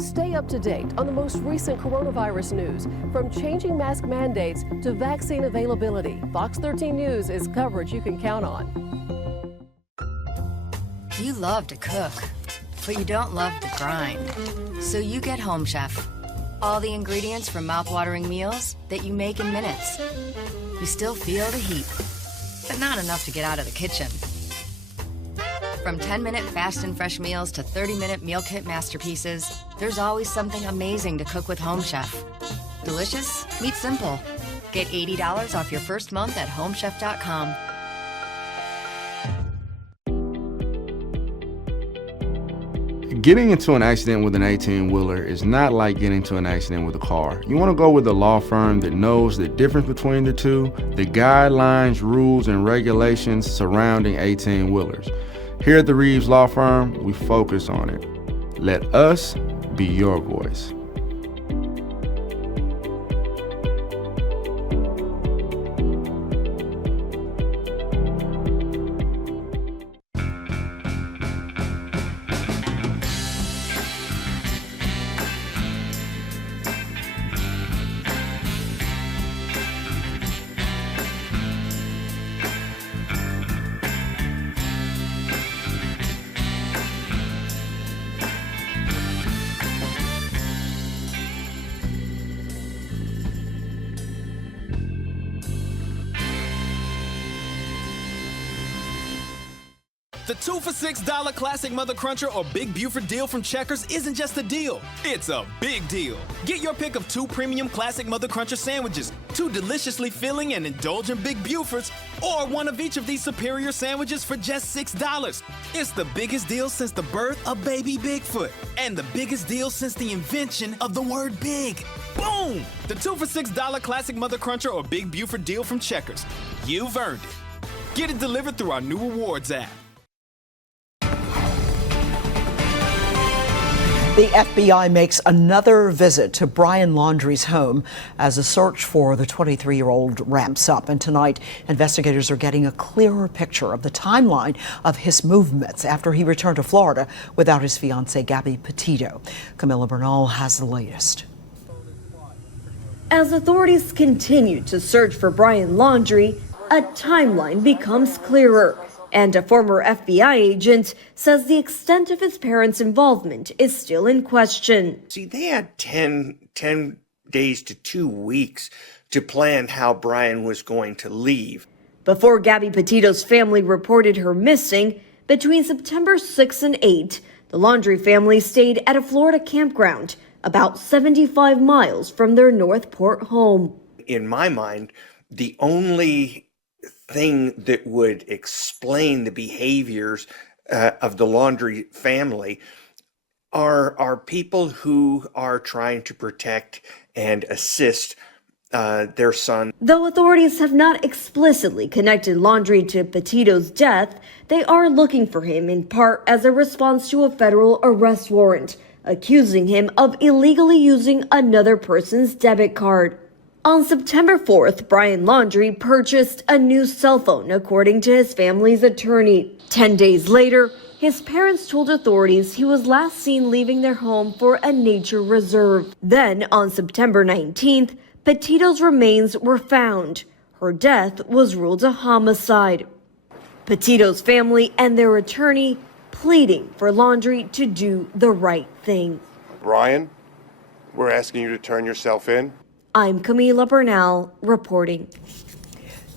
Stay up to date on the most recent coronavirus news, from changing mask mandates to vaccine availability. Fox 13 News is coverage you can count on. You love to cook, but you don't love to grind. So you get Home Chef. All the ingredients for mouth-watering meals that you make in minutes. You still feel the heat, but not enough to get out of the kitchen. From 10-minute fast and fresh meals to 30-minute meal kit masterpieces, there's always something amazing to cook with Home Chef. Delicious meets simple. Get $80 off your first month at homechef.com. Getting into an accident with an 18-wheeler is not like getting into an accident with a car. You want to go with a law firm that knows the difference between the two, the guidelines, rules, and regulations surrounding 18-wheelers. Here at the Reeves Law Firm, we focus on it. Let us be your voice. The 2 for $6 Classic Mother Cruncher or Big Buford deal from Checkers isn't just a deal, it's a big deal. Get your pick of 2 premium Classic Mother Cruncher sandwiches, 2 deliciously filling and indulgent Big Bufords, or 1 of each of these superior sandwiches for just $6. It's the biggest deal since the birth of baby Bigfoot, and the biggest deal since the invention of the word big. Boom! The 2 for $6 Classic Mother Cruncher or Big Buford deal from Checkers. You've earned it. Get it delivered through our new rewards app. The FBI makes another visit to Brian Laundrie's home as a search for the 23-year-old ramps up. And tonight, investigators are getting a clearer picture of the timeline of his movements after he returned to Florida without his fiancée, Gabby Petito. Camilla Bernal has the latest. As authorities continue to search for Brian Laundrie, a timeline becomes clearer. And a former FBI agent says the extent of his parents' involvement is still in question. See, they had 10 days to 2 weeks to plan how Brian was going to leave. Before Gabby Petito's family reported her missing, between September 6 and 8, the Laundrie family stayed at a Florida campground about 75 miles from their Northport home. In my mind, the only thing that would explain the behaviors of the Laundrie family are people who are trying to protect and assist their son. Though authorities have not explicitly connected Laundrie to Petito's death, they are looking for him in part as a response to a federal arrest warrant, accusing him of illegally using another person's debit card. On September 4th, Brian Laundrie purchased a new cell phone, according to his family's attorney. 10 days later, his parents told authorities he was last seen leaving their home for a nature reserve. Then, on September 19th, Petito's remains were found. Her death was ruled a homicide. Petito's family and their attorney pleading for Laundrie to do the right thing. Brian, we're asking you to turn yourself in. I'm Camila Bernal reporting.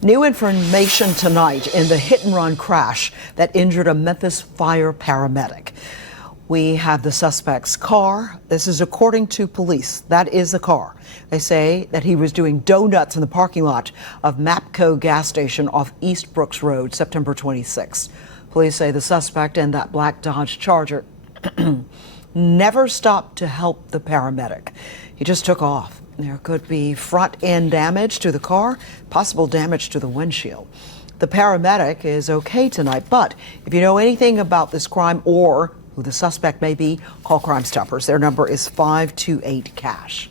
New information tonight in the hit-and-run crash that injured a Memphis fire paramedic. We have the suspect's car. This is according to police. That is the car. They say that he was doing donuts in the parking lot of Mapco gas station off East Brooks Road, September 26. Police say the suspect in that black Dodge Charger never stopped to help the paramedic. He just took off. There could be front-end damage to the car, possible damage to the windshield. The paramedic is okay tonight, but if you know anything about this crime or who the suspect may be, call Crime Stoppers. Their number is 528-CASH.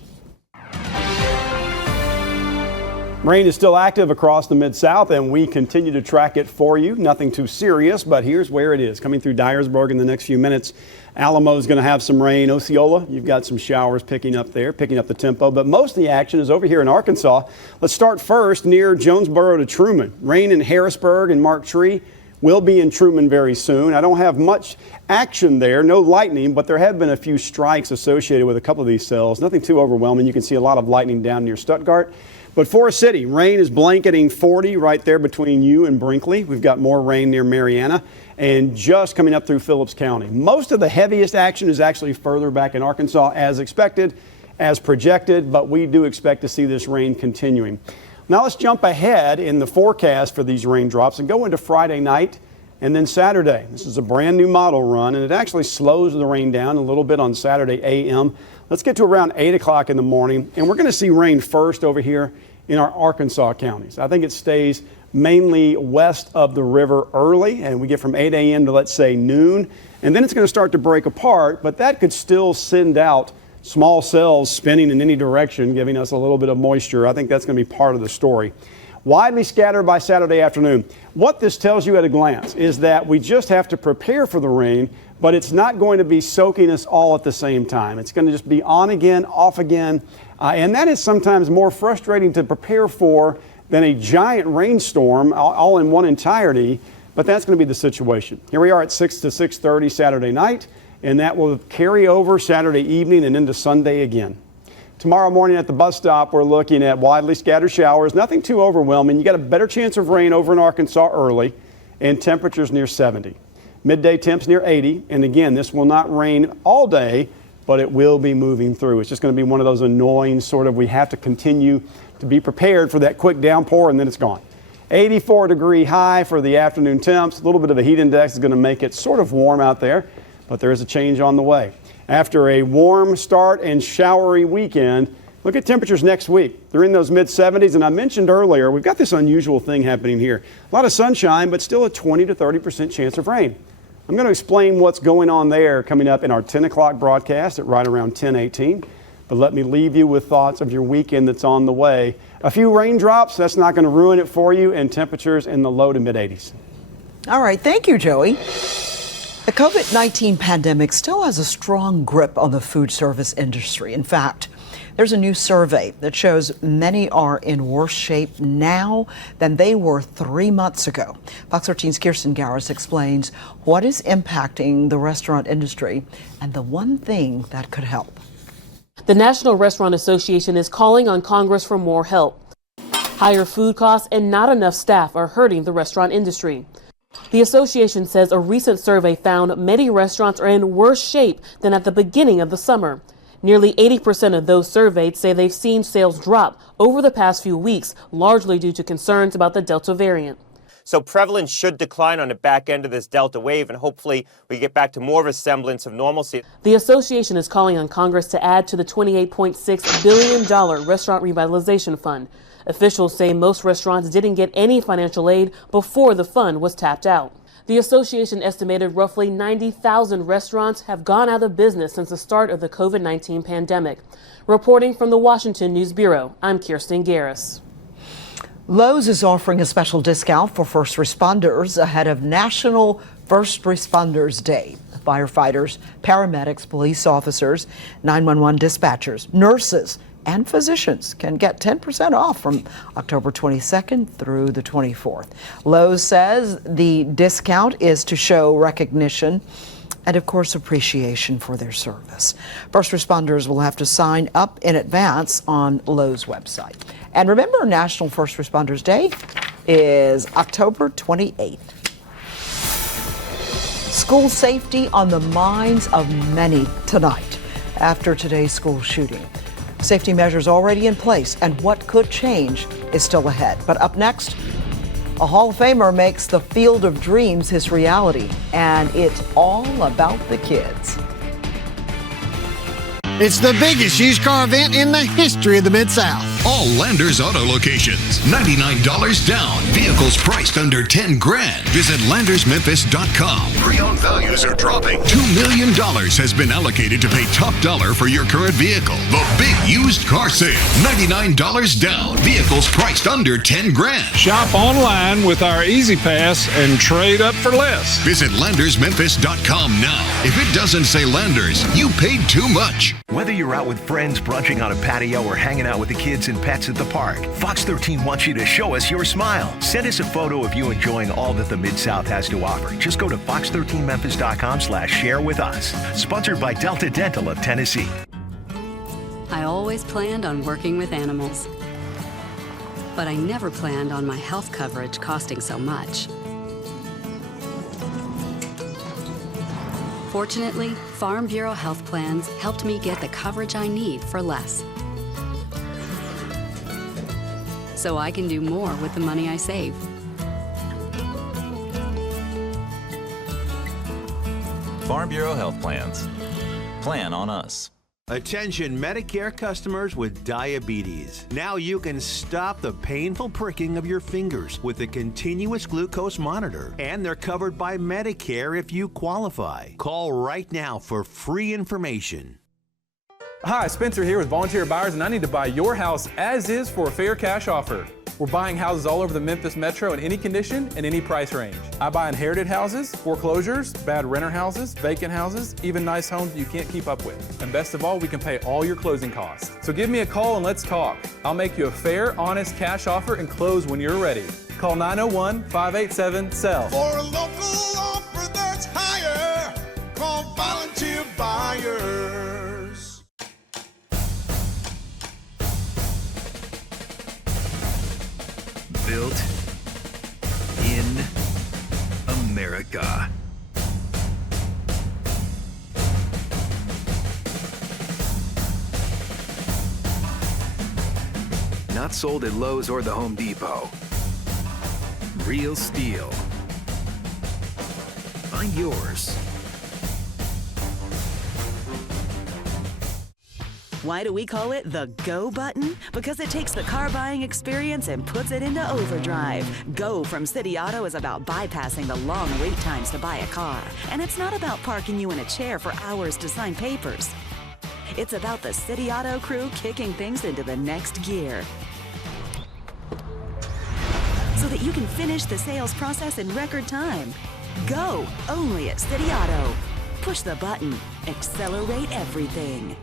Rain is still active across the Mid-South, and we continue to track it for you. Nothing too serious, but here's where it is. Coming through Dyersburg in the next few minutes. Alamo is going to have some rain. Osceola, you've got some showers picking up there, picking up the tempo. But most of the action is over here in Arkansas. Let's start first near Jonesboro to Truman. Rain in Harrisburg and Mark Tree will be in Truman very soon. I don't have much action there, no lightning, but there have been a few strikes associated with a couple of these cells. Nothing too overwhelming. You can see a lot of lightning down near Stuttgart. But Forest City, rain is blanketing 40 right there between you and Brinkley. We've got more rain near Mariana and just coming up through Phillips County. Most of the heaviest action is actually further back in Arkansas as expected, as projected, but we do expect to see this rain continuing. Now let's jump ahead in the forecast for these raindrops and go into Friday night and then Saturday. This is a brand new model run, and it actually slows the rain down a little bit on Saturday a.m. Let's get to around 8 o'clock in the morning, and we're going to see rain first over here in our Arkansas counties. I think it stays mainly west of the river early, and we get from 8 a.m. to, let's say, noon, and then it's going to start to break apart, but that could still send out small cells spinning in any direction, giving us a little bit of moisture. I think that's going to be part of the story. Widely scattered by Saturday afternoon. What this tells you at a glance is that we just have to prepare for the rain, but it's not going to be soaking us all at the same time. It's going to just be on again, off again, and that is sometimes more frustrating to prepare for than a giant rainstorm all in one entirety, but that's going to be the situation. Here we are at 6 to 6:30 Saturday night, and that will carry over Saturday evening and into Sunday again. Tomorrow morning at the bus stop, we're looking at widely scattered showers, nothing too overwhelming. You got a better chance of rain over in Arkansas early, and temperatures near 70. Midday temps near 80. And again, this will not rain all day, but it will be moving through. It's just going to be one of those annoying sort of, we have to continue to be prepared for that quick downpour, and then it's gone. 84-degree high for the afternoon temps. A little bit of a heat index is going to make it sort of warm out there, but there is a change on the way. After a warm start and showery weekend, look at temperatures next week. They're in those mid-70s, and I mentioned earlier, we've got this unusual thing happening here. A lot of sunshine, but still a 20 to 30% chance of rain. I'm going to explain what's going on there coming up in our 10 o'clock broadcast at right around 10:18. But let me leave you with thoughts of your weekend that's on the way. A few raindrops, that's not going to ruin it for you, and temperatures in the low to mid-80s. All right, thank you, Joey. The COVID-19 pandemic still has a strong grip on the food service industry. In fact, there's a new survey that shows many are in worse shape now than they were 3 months ago. Fox 13's Kirsten Garris explains what is impacting the restaurant industry and the one thing that could help. The National Restaurant Association is calling on Congress for more help. Higher food costs and not enough staff are hurting the restaurant industry. The association says a recent survey found many restaurants are in worse shape than at the beginning of the summer. Nearly 80% of those surveyed say they've seen sales drop over the past few weeks, largely due to concerns about the Delta variant. So prevalence should decline on the back end of this Delta wave, and hopefully we get back to more of a semblance of normalcy. The association is calling on Congress to add to the $28.6 billion Restaurant Revitalization Fund. Officials say most restaurants didn't get any financial aid before the fund was tapped out. The association estimated roughly 90,000 restaurants have gone out of business since the start of the COVID-19 pandemic. Reporting from the Washington News Bureau, I'm Kirsten Garris. Lowe's is offering a special discount for first responders ahead of National First Responders Day. Firefighters, paramedics, police officers, 911 dispatchers, nurses, and physicians can get 10% off from October 22nd through the 24th. Lowe's says the discount is to show recognition and, of course, appreciation for their service. First responders will have to sign up in advance on Lowe's website. And remember, National First Responders Day is October 28th. School safety on the minds of many tonight after today's school shooting. Safety measures already in place, and what could change is still ahead. But up next, a Hall of Famer makes the Field of Dreams his reality, and it's all about the kids. It's the biggest used car event in the history of the Mid-South. All Landers Auto locations. $99 down. Vehicles priced under 10 grand. Visit LandersMemphis.com. Pre-owned values are dropping. $2 million has been allocated to pay top dollar for your current vehicle. The big used car sale. $99 down. Vehicles priced under 10 grand. Shop online with our Easy Pass and trade up for less. Visit LandersMemphis.com now. If it doesn't say Landers, you paid too much. Whether you're out with friends brunching on a patio or hanging out with the kids and pets at the park, Fox 13 wants you to show us your smile. Send us a photo of you enjoying all that the Mid-South has to offer. Just go to fox13memphis.com/share with us. Sponsored by Delta Dental of Tennessee. I always planned on working with animals, but I never planned on my health coverage costing so much. Fortunately, Farm Bureau health plans helped me get the coverage I need for less. So I can do more with the money I save. Farm Bureau Health Plans. Plan on us. Attention Medicare customers with diabetes. Now you can stop the painful pricking of your fingers with a continuous glucose monitor. And they're covered by Medicare if you qualify. Call right now for free information. Hi, Spencer here with Volunteer Buyers, and I need to buy your house as is for a fair cash offer. We're buying houses all over the Memphis metro in any condition and any price range. I buy inherited houses, foreclosures, bad renter houses, vacant houses, even nice homes you can't keep up with. And best of all, we can pay all your closing costs. So give me a call and let's talk. I'll make you a fair, honest cash offer and close when you're ready. Call 901-587-SELL. For a local offer that's higher, call Volunteer Buyers. Built in America. not sold at Lowe's or the Home Depot. Real STIHL. Find yours. Why do we call it the Go button? Because it takes the car buying experience and puts it into overdrive. Go from City Auto is about bypassing the long wait times to buy a car. And it's not about parking you in a chair for hours to sign papers. It's about the City Auto crew kicking things into the next gear, so that you can finish the sales process in record time. Go, only at City Auto. Push the button, accelerate everything.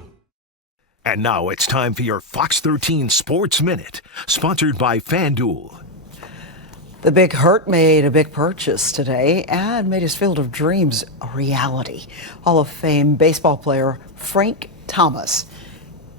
And now it's time for your Fox 13 Sports Minute, sponsored by FanDuel. The Big Hurt made a big purchase today and made his field of dreams a reality. Hall of Fame baseball player Frank Thomas,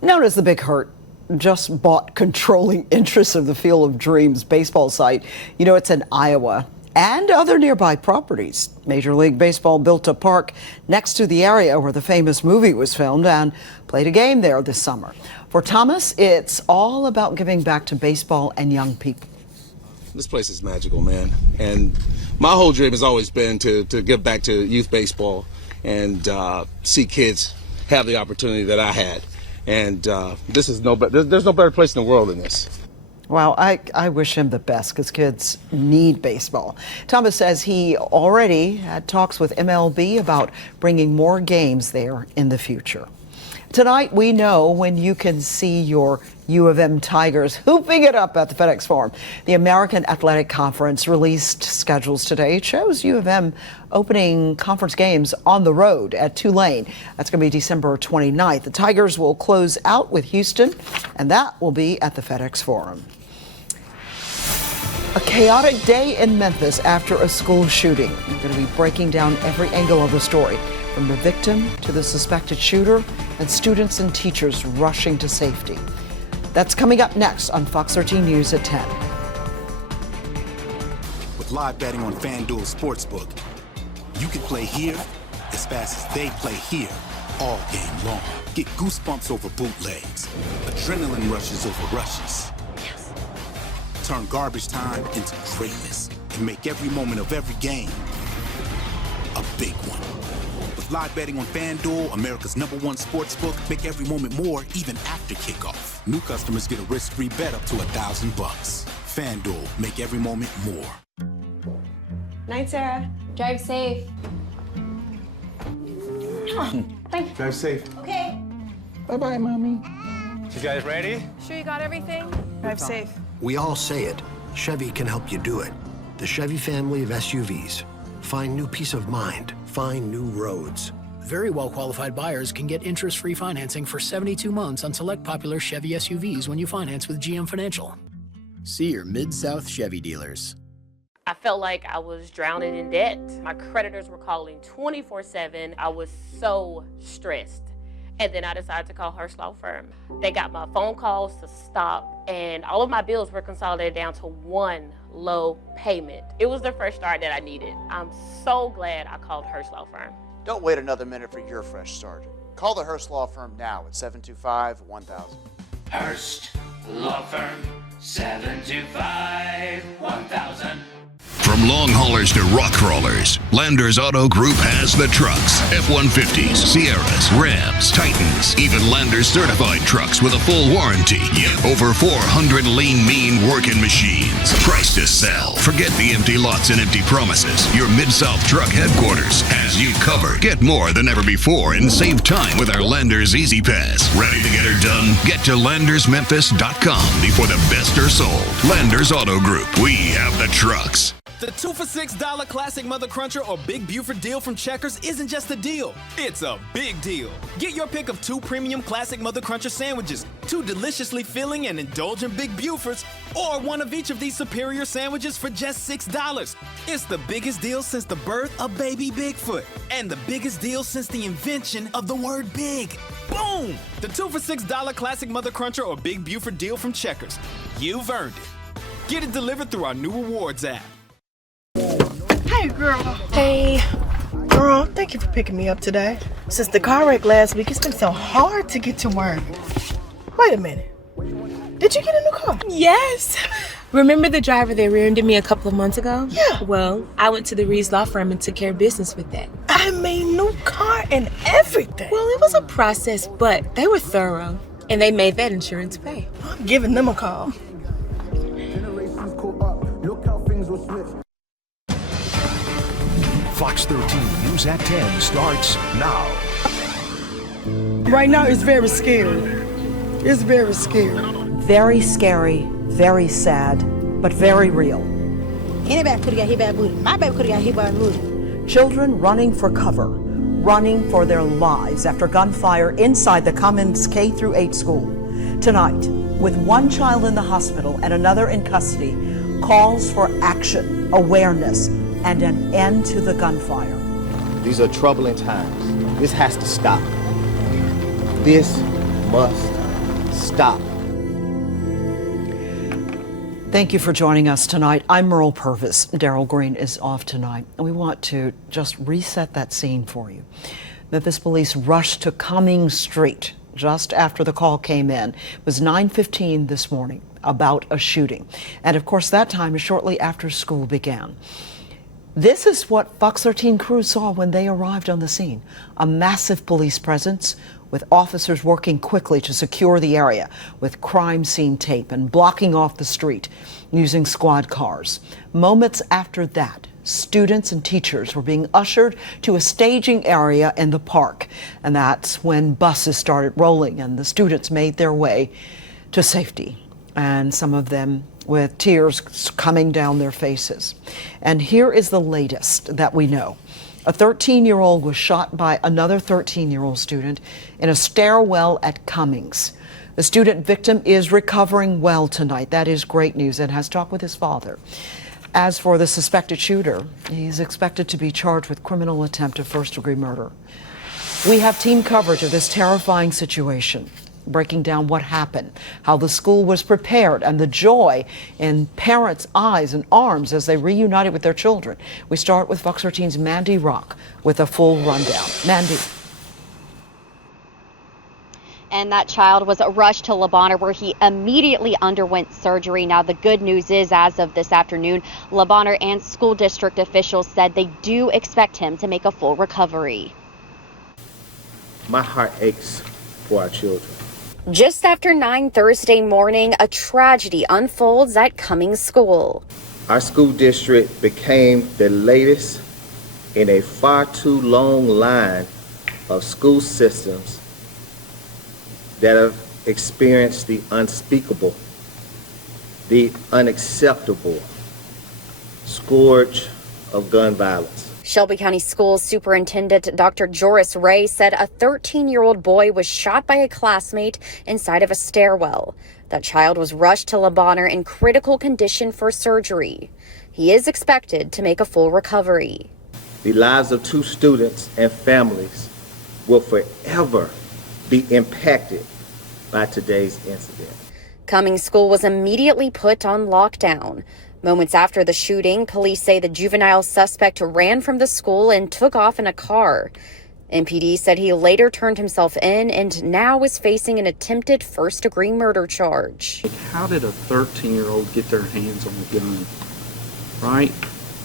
known as the Big Hurt, just bought controlling interest of the Field of Dreams baseball site. You know, it's in Iowa and other nearby properties. Major League Baseball built a park next to the area where the famous movie was filmed and played a game there this summer. For Thomas, it's all about giving back to baseball and young people. This place is magical, man. And my whole dream has always been to give back to youth baseball and see kids have the opportunity that I had. And this is there's no better place in the world than this. Well, I wish him the best because kids need baseball. Thomas says he already had talks with MLB about bringing more games there in the future. Tonight, we know when you can see your U of M Tigers hooping it up at the FedEx Forum. The American Athletic Conference released schedules today. It shows U of M opening conference games on the road at Tulane. That's going to be December 29th. The Tigers will close out with Houston, and that will be at the FedEx Forum. A chaotic day in Memphis after a school shooting. We're going to be breaking down every angle of the story, from the victim to the suspected shooter and students and teachers rushing to safety. That's coming up next on Fox 13 News at 10. With live betting on FanDuel Sportsbook, you can play here as fast as they play here all game long. Get goosebumps over bootlegs, adrenaline rushes over rushes. Turn garbage time into greatness and make every moment of every game a big one. With live betting on FanDuel, America's #1 sportsbook, make every moment more even after kickoff. New customers get a risk-free bet up to $1,000. FanDuel, make every moment more. Night, Sarah. Drive safe. Bye. Drive safe. Okay. Bye-bye, Mommy. You guys ready? Sure you got everything? Drive safe. We all say it. Chevy can help you do it. The Chevy family of SUVs. Find new peace of mind. Find new roads. Very well-qualified buyers can get interest-free financing for 72 months on select popular Chevy SUVs when you finance with GM Financial. See your Mid-South Chevy dealers. I felt like I was drowning in debt. My creditors were calling 24/7. I was so stressed. And then I decided to call Hearst Law Firm. They got my phone calls to stop, and all of my bills were consolidated down to one low payment. It was the fresh start that I needed. I'm so glad I called Hearst Law Firm. Don't wait another minute for your fresh start. Call the Hearst Law Firm now at 725-1000. Hearst Law Firm, 725-1000. From long haulers to rock crawlers, Landers Auto Group has the trucks. F-150s, Sierras, Rams, Titans, even Landers certified trucks with a full warranty. Yep, over 400 lean, mean working machines. Price to sell. Forget the empty lots and empty promises. Your Mid-South truck headquarters has you covered. Get more than ever before and save time with our Landers Easy Pass. Ready to get her done? Get to LandersMemphis.com before the best are sold. Landers Auto Group. We have the trucks. The 2 for $6 Classic Mother Cruncher or Big Buford deal from Checkers isn't just a deal, it's a big deal. Get your pick of 2 premium Classic Mother Cruncher sandwiches, 2 deliciously filling and indulgent Big Bufords, or one of each of these superior sandwiches for just $6. It's the biggest deal since the birth of baby Bigfoot, and the biggest deal since the invention of the word big. Boom! The 2 for $6 Classic Mother Cruncher or Big Buford deal from Checkers. You've earned it. Get it delivered through our new rewards app. Hey, girl. Hey. Girl, thank you for picking me up today. Since the car wreck last week, it's been so hard to get to work. Wait a minute. Did you get a new car? Yes. Remember the driver that rear-ended me a couple of months ago? Yeah. Well, I went to the Reed's Law Firm and took care of business with that. I mean, new car and everything. Well, it was a process, but they were thorough, and they made that insurance pay. I'm giving them a call. Fox 13 News at 10 starts now. Right now, it's very scary. It's very scary. Very scary, very sad, but very real. Anybody could have got hit by a bullet. My baby could have got hit by a bullet. Children running for cover, running for their lives after gunfire inside the Cummings K-8 school. Tonight, with one child in the hospital and another in custody, calls for action, awareness, and an end to the gunfire. These are troubling times. This has to stop. This must stop. Thank you for joining us tonight. I'm Merle Purvis. Daryl Green is off tonight, and we want to just reset that scene for you. Memphis police rushed to Cummings Street just after the call came in. It was 9:15 this morning about a shooting. And of course, that time is shortly after school began. This is what Fox 13 crew saw when they arrived on the scene. A massive police presence with officers working quickly to secure the area with crime scene tape and blocking off the street using squad cars. Moments after that, students and teachers were being ushered to a staging area in the park. And that's when buses started rolling and the students made their way to safety. And some of them with tears coming down their faces. And here is the latest that we know. A 13-year-old was shot by another 13-year-old student in a stairwell at Cummings. The student victim is recovering well tonight. That is great news, and has talked with his father. As for the suspected shooter, he's expected to be charged with criminal attempt of first-degree murder. We have team coverage of this terrifying situation, breaking down what happened, how the school was prepared, and the joy in parents' eyes and arms as they reunited with their children. We start with Fox 13's Mandy Rock with a full rundown. Mandy. And that child was rushed to Le Bonheur, where he immediately underwent surgery. Now, the good news is, as of this afternoon, Le Bonheur and school district officials said they do expect him to make a full recovery. My heart aches for our children. Just after 9 Thursday morning, a tragedy unfolds at Cummings School. Our school district became the latest in a far too long line of school systems that have experienced the unspeakable, the unacceptable scourge of gun violence. Shelby County Schools Superintendent Dr. Joris Ray said a 13-year-old boy was shot by a classmate inside of a stairwell. That child was rushed to Le Bonheur in critical condition for surgery. He is expected to make a full recovery. The lives of two students and families will forever be impacted by today's incident. Cummings School was immediately put on lockdown. Moments after the shooting, police say the juvenile suspect ran from the school and took off in a car. MPD said he later turned himself in and now is facing an attempted first-degree murder charge. How did a 13-year-old get their hands on a gun, right?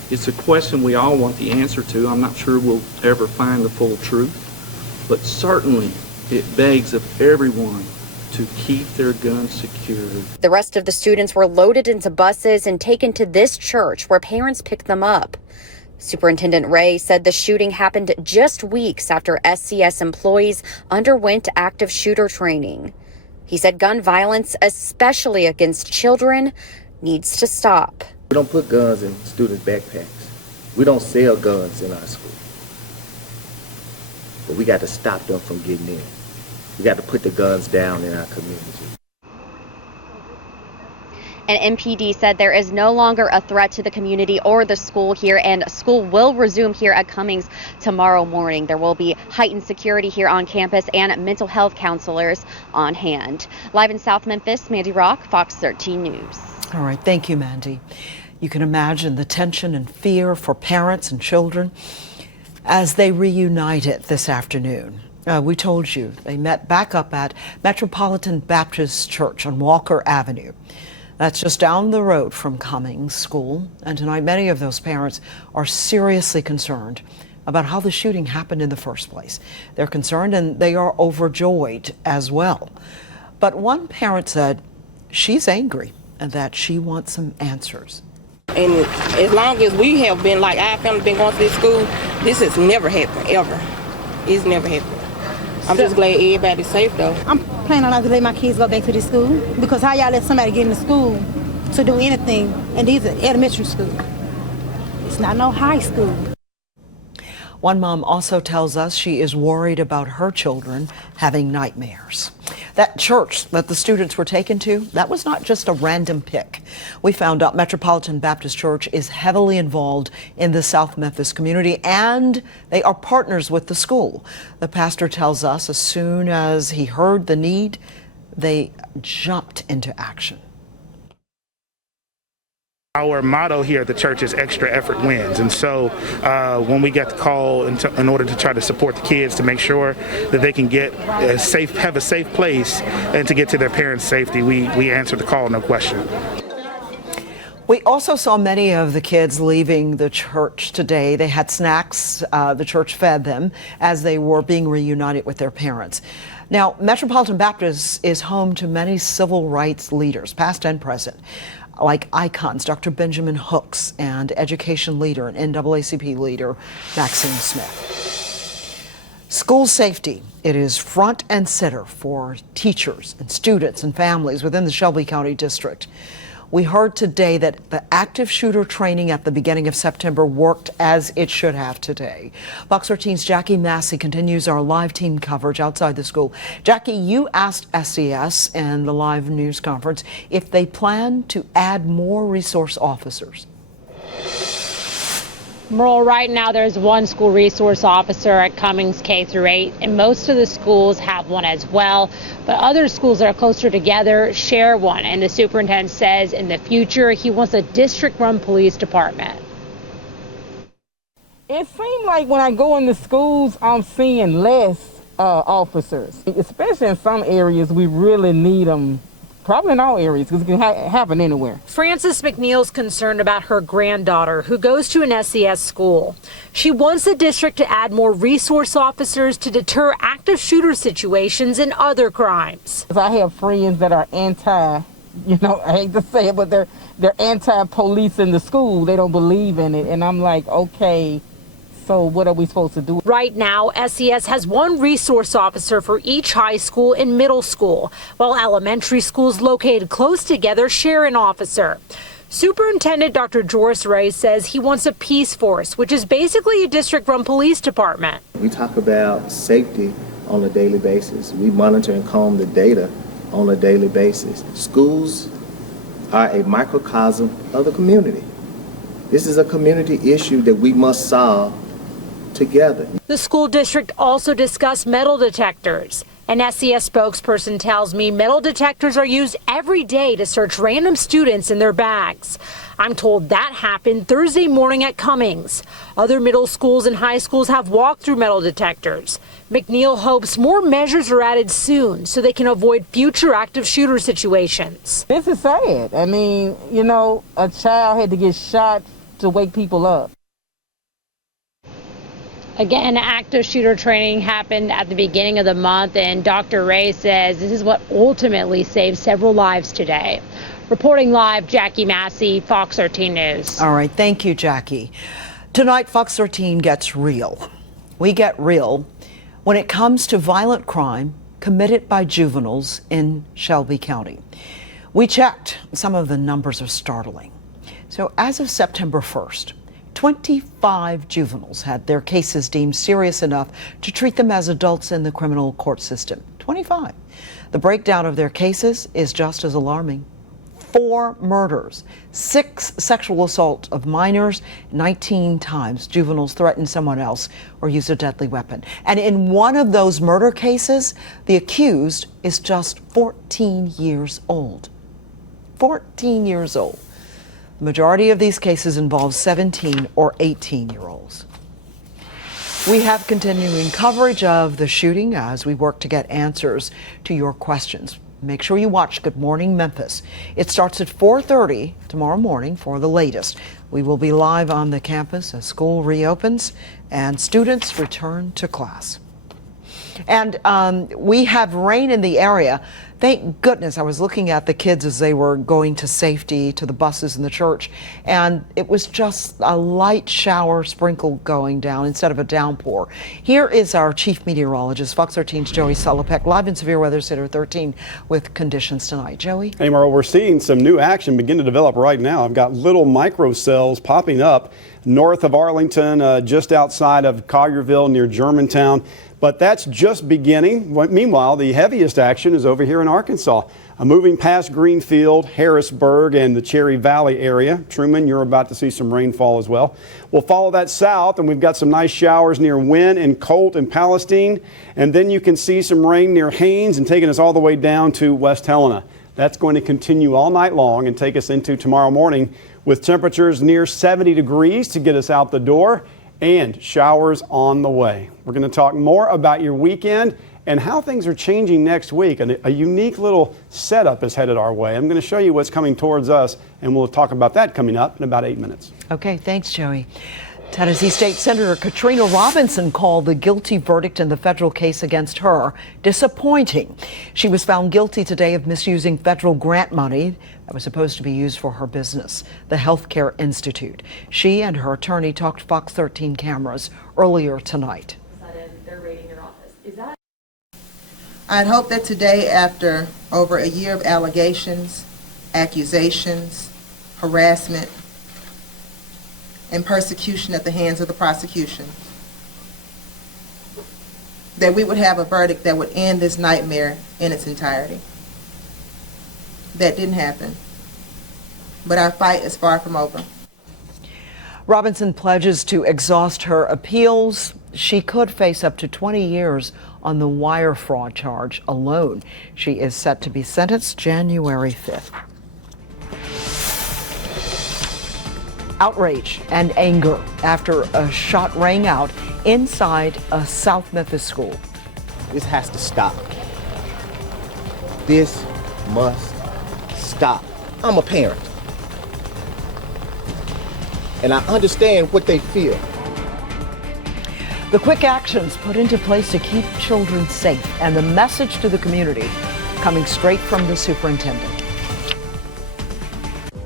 It's a question we all want the answer to. I'm not sure we'll ever find the full truth, but certainly it begs of everyone to keep their guns secured. The rest of the students were loaded into buses and taken to this church where parents picked them up. Superintendent Ray said the shooting happened just weeks after SCS employees underwent active shooter training. He said gun violence, especially against children, needs to stop. We don't put guns in students' backpacks. We don't sell guns in our school. But we got to stop them from getting in. We got to put the guns down in our community. And MPD said there is no longer a threat to the community or the school here, and school will resume here at Cummings tomorrow morning. There will be heightened security here on campus and mental health counselors on hand. Live in South Memphis, Mandy Rock, Fox 13 News. All right, thank you, Mandy. You can imagine the tension and fear for parents and children as they reunited this afternoon. We told you they met back up at Metropolitan Baptist Church on Walker Avenue. That's just down the road from Cummings School. And tonight, many of those parents are seriously concerned about how the shooting happened in the first place. They're concerned and they are overjoyed as well. But one parent said she's angry and that she wants some answers. And as long as we have been, like our family been going to this school, this has never happened, ever. It's never happened. I'm just glad everybody's safe, though. I'm planning on not to let my kids go back to this school because how y'all let somebody get into school to do anything, and these are elementary school. It's not no high school. One mom also tells us she is worried about her children having nightmares. That church that the students were taken to, that was not just a random pick. We found out Metropolitan Baptist Church is heavily involved in the South Memphis community, and they are partners with the school. The pastor tells us as soon as he heard the need, they jumped into action. Our motto here at the church is extra effort wins. And so when we got the call in order to try to support the kids to make sure that they can have a safe place and to get to their parents' safety, we answered the call, no question. We also saw many of the kids leaving the church today. They had snacks. The church fed them as they were being reunited with their parents. Now, Metropolitan Baptist is home to many civil rights leaders, past and present, like icons Dr. Benjamin Hooks and education leader and NAACP leader Maxine Smith. School safety, it is front and center for teachers and students and families within the Shelby County District. We heard today that the active shooter training at the beginning of September worked as it should have today. Fox 13's Jackie Massey continues our live team coverage outside the school. Jackie, you asked SES in the live news conference if they plan to add more resource officers. Merle, right now there's one school resource officer at Cummings K-8, and most of the schools have one as well. But other schools that are closer together share one, and the superintendent says in the future he wants a district-run police department. It seems like when I go into schools, I'm seeing less officers, especially in some areas we really need them. Probably in all areas, because it can happen anywhere. Frances McNeil's concerned about her granddaughter, who goes to an SES school. She wants the district to add more resource officers to deter active shooter situations and other crimes. I have friends that are I hate to say it, but they're anti-police in the school. They don't believe in it, and I'm like, okay, so what are we supposed to do? Right now, SES has one resource officer for each high school and middle school, while elementary schools located close together share an officer. Superintendent Dr. Joris Ray says he wants a peace force, which is basically a district-run police department. We talk about safety on a daily basis. We monitor and comb the data on a daily basis. Schools are a microcosm of the community. This is a community issue that we must solve together. The school district also discussed metal detectors. An SES spokesperson tells me metal detectors are used every day to search random students in their bags. I'm told that happened Thursday morning at Cummings. Other middle schools and high schools have walked through metal detectors. McNeil hopes more measures are added soon so they can avoid future active shooter situations. This is sad. I mean, a child had to get shot to wake people up. Again, active shooter training happened at the beginning of the month, and Dr. Ray says this is what ultimately saved several lives today. Reporting live, Jackie Massey, Fox 13 News. All right, thank you, Jackie. Tonight, Fox 13 gets real. We get real when it comes to violent crime committed by juveniles in Shelby County. We checked. Some of the numbers are startling. So as of September 1st, 25 juveniles had their cases deemed serious enough to treat them as adults in the criminal court system. 25. The breakdown of their cases is just as alarming. 4 murders, 6 sexual assaults of minors, 19 times juveniles threatened someone else or used a deadly weapon. And in one of those murder cases, the accused is just 14 years old. 14 years old. The majority of these cases involve 17 or 18-year-olds. We have continuing coverage of the shooting as we work to get answers to your questions. Make sure you watch Good Morning Memphis. It starts at 4:30 tomorrow morning for the latest. We will be live on the campus as school reopens and students return to class. And we have rain in the area. Thank goodness. I was looking at the kids as they were going to safety to the buses in the church, and it was just a light shower sprinkle going down instead of a downpour. Here is our chief meteorologist, Fox 13's Joey Solopek, live in Severe Weather Center 13 with conditions tonight. Joey? Hey, Merle, we're seeing some new action begin to develop right now. I've got little microcells popping up north of Arlington, just outside of Collierville near Germantown. But that's just beginning. Meanwhile, the heaviest action is over here in Arkansas, moving past Greenfield, Harrisburg, and the Cherry Valley area. Truman, you're about to see some rainfall as well. We'll follow that south, and we've got some nice showers near Wynn and Colt and Palestine. And then you can see some rain near Haines and taking us all the way down to West Helena. That's going to continue all night long and take us into tomorrow morning with temperatures near 70 degrees to get us out the door. And showers on the way. We're going to talk more about your weekend and how things are changing next week. And a unique little setup is headed our way. I'm going to show you what's coming towards us, and we'll talk about that coming up in about 8 minutes. Okay, thanks, Joey. Tennessee State Senator Katrina Robinson called the guilty verdict in the federal case against her disappointing. She was found guilty today of misusing federal grant money that was supposed to be used for her business, the Healthcare Institute. She and her attorney talked to Fox 13 cameras earlier tonight. I'd hope that today, after over a year of allegations, accusations, harassment, and persecution at the hands of the prosecution, that we would have a verdict that would end this nightmare in its entirety. That didn't happen, but our fight is far from over. Robinson pledges to exhaust her appeals. She could face up to 20 years on the wire fraud charge alone. She is set to be sentenced January 5th. Outrage and anger after a shot rang out inside a South Memphis school. This has to stop. This must stop. I'm a parent, and I understand what they feel. The quick actions put into place to keep children safe and the message to the community coming straight from the superintendent.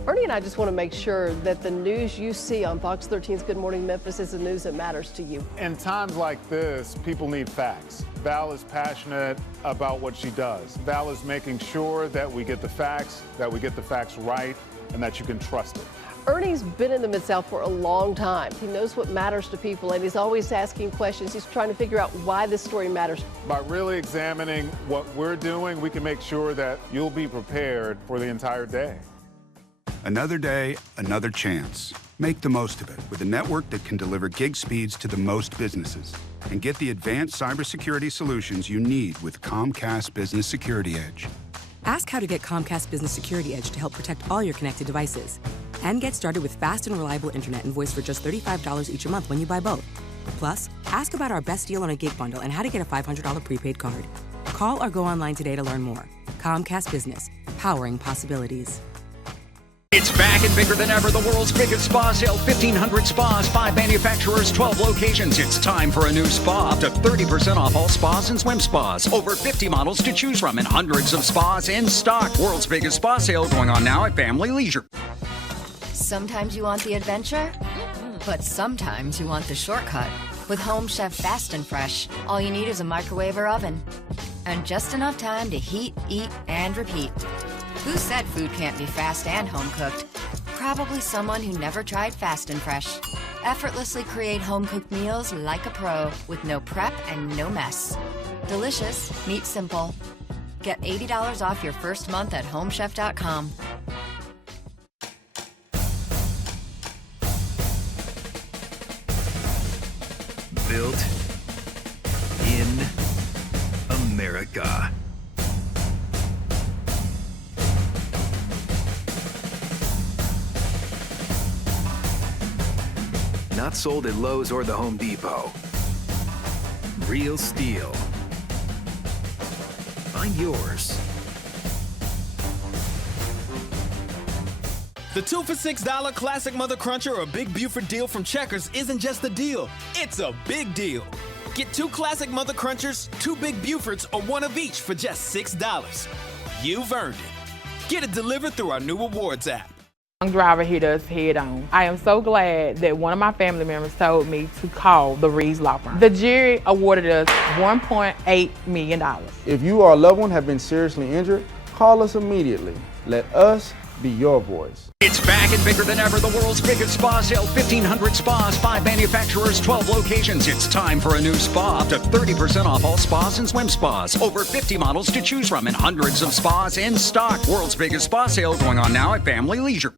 Ernie and I just want to make sure that the news you see on Fox 13's Good Morning Memphis is the news that matters to you. In times like this, people need facts. Val is passionate about what she does. Val is making sure that we get the facts right, and that you can trust it. Ernie's been in the Mid-South for a long time. He knows what matters to people, and he's always asking questions. He's trying to figure out why this story matters. By really examining what we're doing, we can make sure that you'll be prepared for the entire day. Another day, another chance. Make the most of it with a network that can deliver gig speeds to the most businesses. And get the advanced cybersecurity solutions you need with Comcast Business Security Edge. Ask how to get Comcast Business Security Edge to help protect all your connected devices. And get started with fast and reliable internet and voice for just $35 each a month when you buy both. Plus, ask about our best deal on a gig bundle and how to get a $500 prepaid card. Call or go online today to learn more. Comcast Business, powering possibilities. It's back and bigger than ever. The world's biggest spa sale. 1,500 spas, 5 manufacturers, 12 locations. It's time for a new spa. Up to 30% off all spas and swim spas. Over 50 models to choose from and hundreds of spas in stock. World's biggest spa sale going on now at Family Leisure. Sometimes you want the adventure, but sometimes you want the shortcut. With Home Chef Fast and Fresh, all you need is a microwave or oven. And just enough time to heat, eat, and repeat. Who said food can't be fast and home-cooked? Probably someone who never tried Fast and Fresh. Effortlessly create home-cooked meals like a pro with no prep and no mess. Delicious, meat simple. Get $80 off your first month at homechef.com. Built in America. Not sold at Lowe's or the Home Depot. real steel. Find yours. The 2 for $6 Classic Mother Cruncher or Big Buford deal from Checkers isn't just a deal, it's a big deal. Get 2 Classic Mother Crunchers, 2 Big Bufords, or 1 of each for just $6. You've earned it. Get it delivered through our new awards app. Young driver hit us head on. I am so glad that one of my family members told me to call the Reeves Law Firm. The jury awarded us $1.8 million. If you or a loved one have been seriously injured, call us immediately. Let us be your voice. It's back and bigger than ever. The world's biggest spa sale. 1,500 spas, 5 manufacturers, 12 locations. It's time for a new spa. Up to 30% off all spas and swim spas. Over 50 models to choose from and hundreds of spas in stock. World's biggest spa sale going on now at Family Leisure.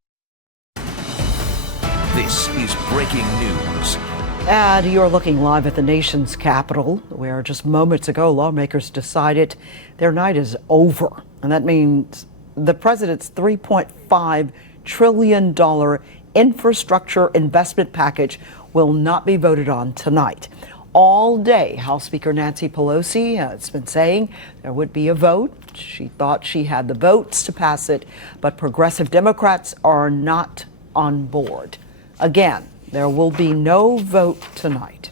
This is breaking news. And you're looking live at the nation's capital, where just moments ago lawmakers decided their night is over. And that means the president's $3.5 trillion infrastructure investment package will not be voted on tonight. All day, House Speaker Nancy Pelosi has been saying there would be a vote. She thought she had the votes to pass it, but progressive Democrats are not on board. Again, there will be no vote tonight.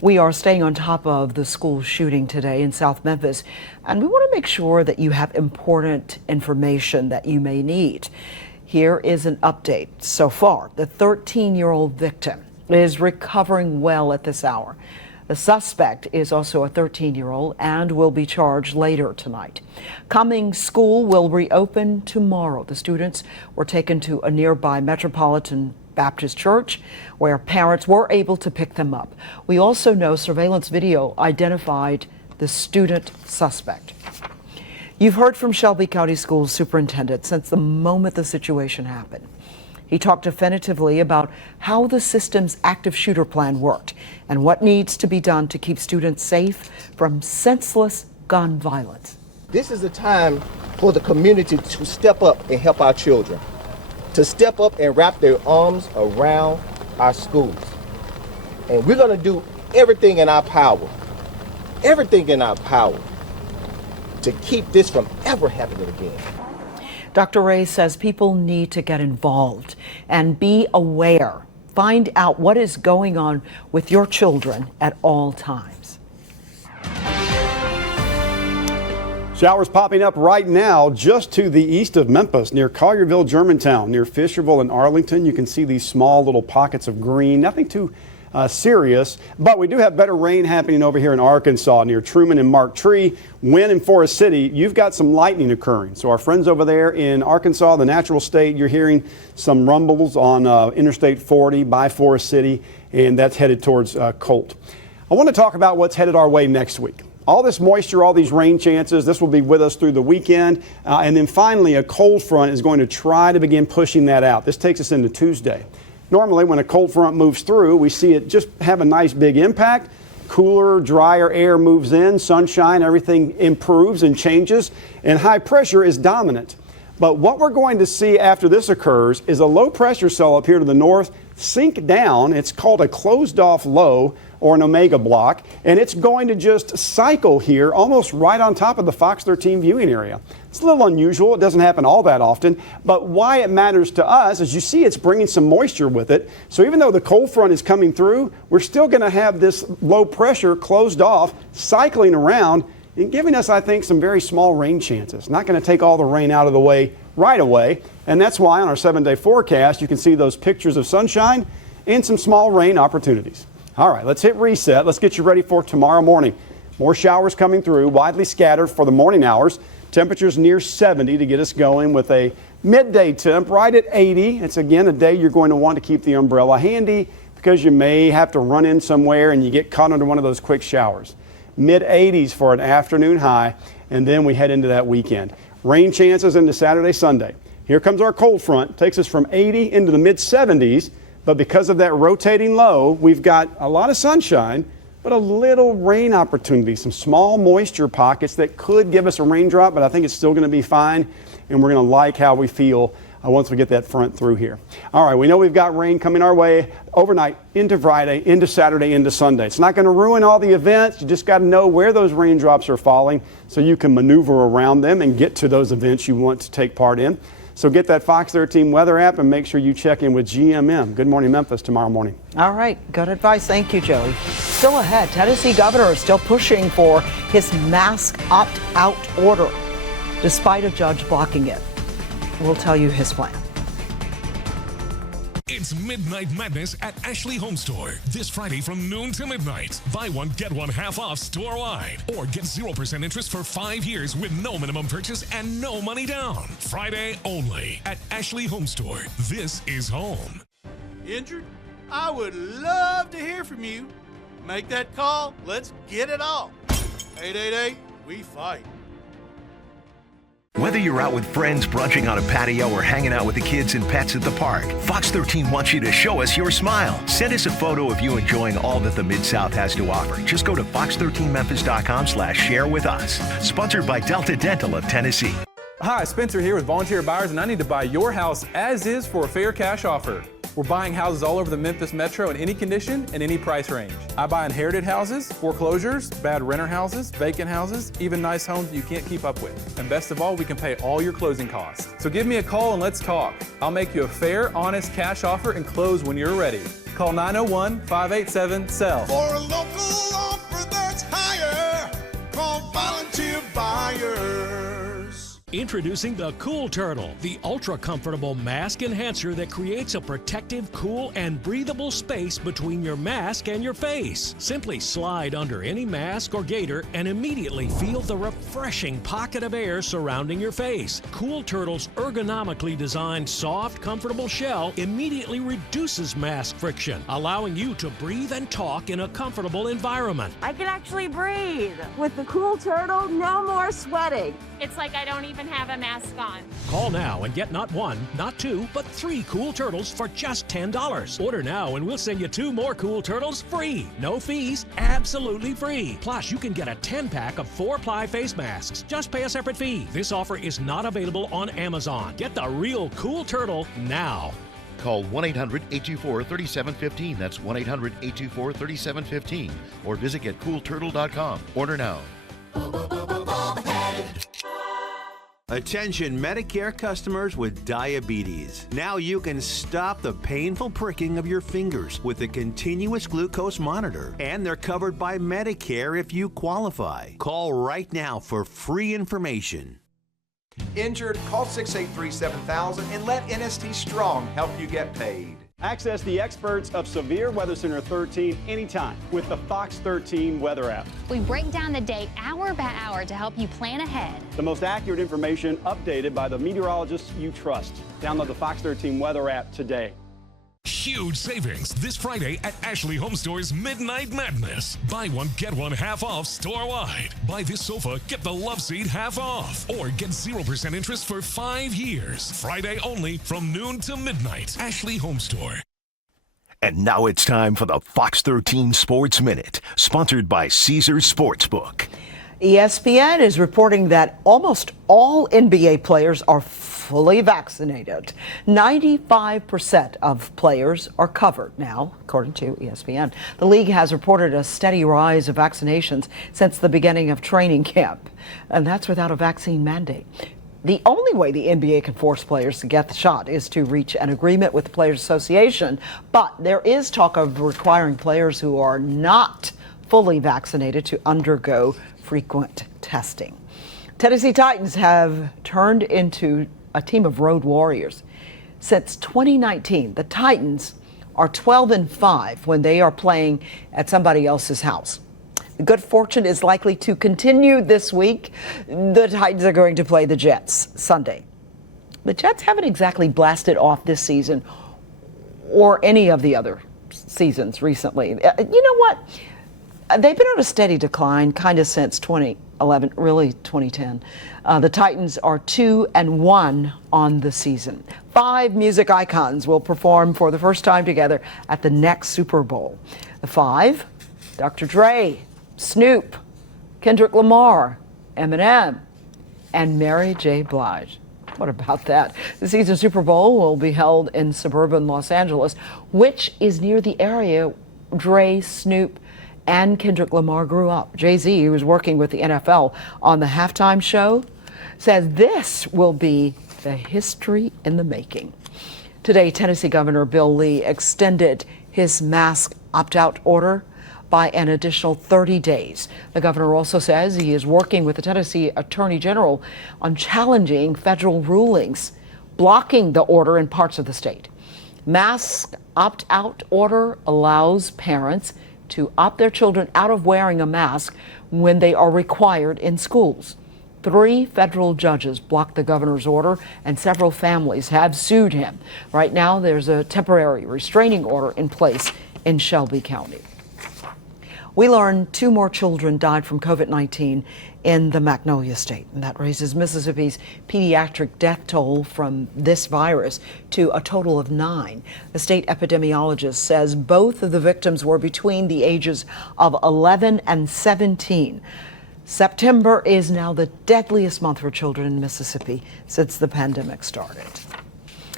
We are staying on top of the school shooting today in South Memphis, and we want to make sure that you have important information that you may need. Here is an update. So far, the 13-year-old victim is recovering well at this hour. The suspect is also a 13-year-old and will be charged later tonight. Cummings School will reopen tomorrow. The students were taken to a nearby Metropolitan Baptist Church, where parents were able to pick them up. We also know surveillance video identified the student suspect. You've heard from Shelby County Schools Superintendent since the moment the situation happened. He talked definitively about how the system's active shooter plan worked and what needs to be done to keep students safe from senseless gun violence. This is a time for the community to step up and help our children, to step up and wrap their arms around our schools. And we're going to do everything in our power to keep this from ever happening again. Dr. Ray says people need to get involved and be aware. Find out what is going on with your children at all times. Showers popping up right now just to the east of Memphis, near Collierville, Germantown, near Fisherville and Arlington. You can see these small little pockets of green, nothing too serious, but we do have better rain happening over here in Arkansas, near Truman and Mark Tree. Wynn and Forest City, you've got some lightning occurring. So our friends over there in Arkansas, the natural state, you're hearing some rumbles on Interstate 40 by Forest City, and that's headed towards Colt. I want to talk about what's headed our way next week. All this moisture, all these rain chances, this will be with us through the weekend. And then finally, a cold front is going to try to begin pushing that out. This takes us into Tuesday. Normally, when a cold front moves through, we see it just have a nice big impact. Cooler, drier air moves in, sunshine, everything improves and changes, and high pressure is dominant. But what we're going to see after this occurs is a low pressure cell up here to the north sink down. It's called a closed off low, or an omega block, and it's going to just cycle here almost right on top of the Fox 13 viewing area. It's a little unusual. It doesn't happen all that often, but why it matters to us is you see it's bringing some moisture with it. So even though the cold front is coming through, we're still going to have this low pressure closed off, cycling around and giving us, I think, some very small rain chances. Not going to take all the rain out of the way right away, and that's why on our 7-day forecast you can see those pictures of sunshine and some small rain opportunities. All right, let's hit reset. Let's get you ready for tomorrow morning. More showers coming through, widely scattered for the morning hours. Temperatures near 70 to get us going with a midday temp right at 80. It's again a day you're going to want to keep the umbrella handy because you may have to run in somewhere and you get caught under one of those quick showers. Mid-80s for an afternoon high, and then we head into that weekend. Rain chances into Saturday, Sunday. Here comes our cold front. Takes us from 80 into the mid-70s. But because of that rotating low, we've got a lot of sunshine, but a little rain opportunity, some small moisture pockets that could give us a raindrop, but I think it's still going to be fine, and we're going to like how we feel once we get that front through here. All right, we know we've got rain coming our way overnight into Friday, into Saturday, into Sunday. It's not going to ruin all the events. You just got to know where those raindrops are falling so you can maneuver around them and get to those events you want to take part in. So get that Fox 13 weather app and make sure you check in with GMM. Good Morning Memphis tomorrow morning. All right, good advice. Thank you, Joey. Still ahead, Tennessee governor is still pushing for his mask opt-out order, despite a judge blocking it. We'll tell you his plan. It's Midnight Madness at Ashley Home Store. This Friday from noon to midnight. Buy one, get one half off store-wide. Or get 0% interest for 5 years with no minimum purchase and no money down. Friday only at Ashley Home Store. This is home. Injured? I would love to hear from you. Make that call. Let's get it on. 888, we fight. Whether you're out with friends, brunching on a patio, or hanging out with the kids and pets at the park, Fox 13 wants you to show us your smile. Send us a photo of you enjoying all that the Mid-South has to offer. Just go to fox13memphis.com/share with us. Sponsored by Delta Dental of Tennessee. Hi, Spencer here with Volunteer Buyers, and I need to buy your house as is for a fair cash offer. We're buying houses all over the Memphis metro in any condition and any price range. I buy inherited houses, foreclosures, bad renter houses, vacant houses, even nice homes that you can't keep up with. And best of all, we can pay all your closing costs. So give me a call and let's talk. I'll make you a fair, honest cash offer and close when you're ready. Call 901-587-SELL. For a local offer that's higher, call Volunteer Buyers. Introducing the Cool Turtle, the ultra-comfortable mask enhancer that creates a protective, cool, and breathable space between your mask and your face. Simply slide under any mask or gaiter and immediately feel the refreshing pocket of air surrounding your face. Cool Turtle's ergonomically designed, soft, comfortable shell immediately reduces mask friction, allowing you to breathe and talk in a comfortable environment. I can actually breathe. With the Cool Turtle, no more sweating. It's like I don't even have a mask on. Call now and get not one, not two, but 3 Cool Turtles for just $10. Order now and we'll send you 2 more Cool Turtles free. No fees, absolutely free. Plus, you can get a 10-pack of 4-ply face masks. Just pay a separate fee. This offer is not available on Amazon. Get the real Cool Turtle now. Call 1-800-824-3715. That's 1-800-824-3715. Or visit getcoolturtle.com. Order now. Attention Medicare customers with diabetes. Now you can stop the painful pricking of your fingers with a continuous glucose monitor. And they're covered by Medicare if you qualify. Call right now for free information. Injured? Call 683-7000 and let NST Strong help you get paid. Access the experts of Severe Weather Center 13 anytime with the Fox 13 weather app. We break down the day hour by hour to help you plan ahead. The most accurate information updated by the meteorologists you trust. Download the Fox 13 weather app today. Huge savings this Friday at Ashley Home Store's Midnight Madness. Buy one, get one half off store-wide. Buy this sofa, get the love seat half off. Or get 0% interest for 5 years. Friday only from noon to midnight. Ashley Home Store. And now it's time for the Fox 13 Sports Minute, sponsored by Caesars Sportsbook. ESPN is reporting that almost all NBA players are fully vaccinated. 95% of players are covered now, according to ESPN. The league has reported a steady rise of vaccinations since the beginning of training camp, and that's without a vaccine mandate. The only way the NBA can force players to get the shot is to reach an agreement with the Players Association, but there is talk of requiring players who are not fully vaccinated to undergo frequent testing. Tennessee Titans have turned into a team of road warriors. Since 2019, the Titans are 12-5 when they are playing at somebody else's house. The good fortune is likely to continue this week. The Titans are going to play the Jets Sunday. The Jets haven't exactly blasted off this season or any of the other seasons recently. You know what? They've been on a steady decline kind of since 2011, really 2010. The Titans are 2-1 on the season. 5 music icons will perform for the first time together at the next Super Bowl. The 5, Dr. Dre, Snoop, Kendrick Lamar, Eminem, and Mary J. Blige. What about that? The season Super Bowl will be held in suburban Los Angeles, which is near the area Dre, Snoop, and Kendrick Lamar grew up. Jay-Z, who was working with the NFL on the halftime show, says this will be the history in the making. Today, Tennessee Governor Bill Lee extended his mask opt-out order by an additional 30 days. The governor also says he is working with the Tennessee Attorney General on challenging federal rulings blocking the order in parts of the state. Mask opt-out order allows parents to opt their children out of wearing a mask when they are required in schools. 3 federal judges blocked the governor's order, and several families have sued him. Right now, there's a temporary restraining order in place in Shelby County. We learned 2 more children died from COVID-19 in the Magnolia State, and that raises Mississippi's pediatric death toll from this virus to a total of 9. The state epidemiologist says both of the victims were between the ages of 11 and 17. September is now the deadliest month for children in Mississippi since the pandemic started.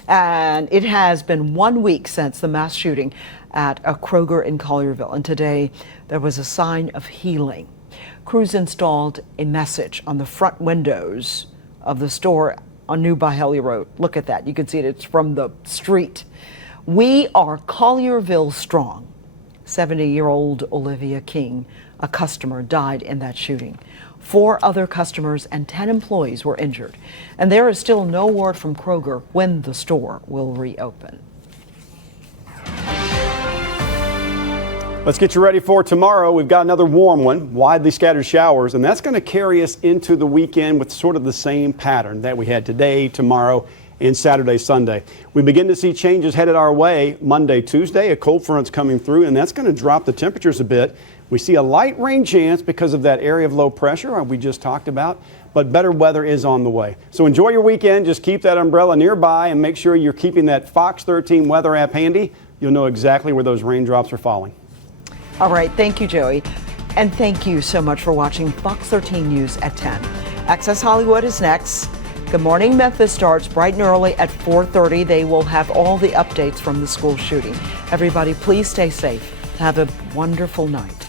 And it has been 1 week since the mass shooting at a Kroger in Collierville, and today there was a sign of healing. Crews installed a message on the front windows of the store on New Byhalia Road. Look at that. You can see it. It's from the street. We are Collierville strong. 70-year-old Olivia King, a customer, died in that shooting. 4 other customers and 10 employees were injured. And there is still no word from Kroger when the store will reopen. Let's get you ready for tomorrow. We've got another warm one, widely scattered showers, and that's going to carry us into the weekend with sort of the same pattern that we had today, tomorrow, and Saturday, Sunday. We begin to see changes headed our way Monday, Tuesday. A cold front's coming through, and that's going to drop the temperatures a bit. We see a light rain chance because of that area of low pressure we just talked about, but better weather is on the way. So enjoy your weekend. Just keep that umbrella nearby and make sure you're keeping that Fox 13 weather app handy. You'll know exactly where those raindrops are falling. All right. Thank you, Joey. And thank you so much for watching Fox 13 News at 10. Access Hollywood is next. Good Morning Memphis starts bright and early at 4:30. They will have all the updates from the school shooting. Everybody, please stay safe. Have a wonderful night.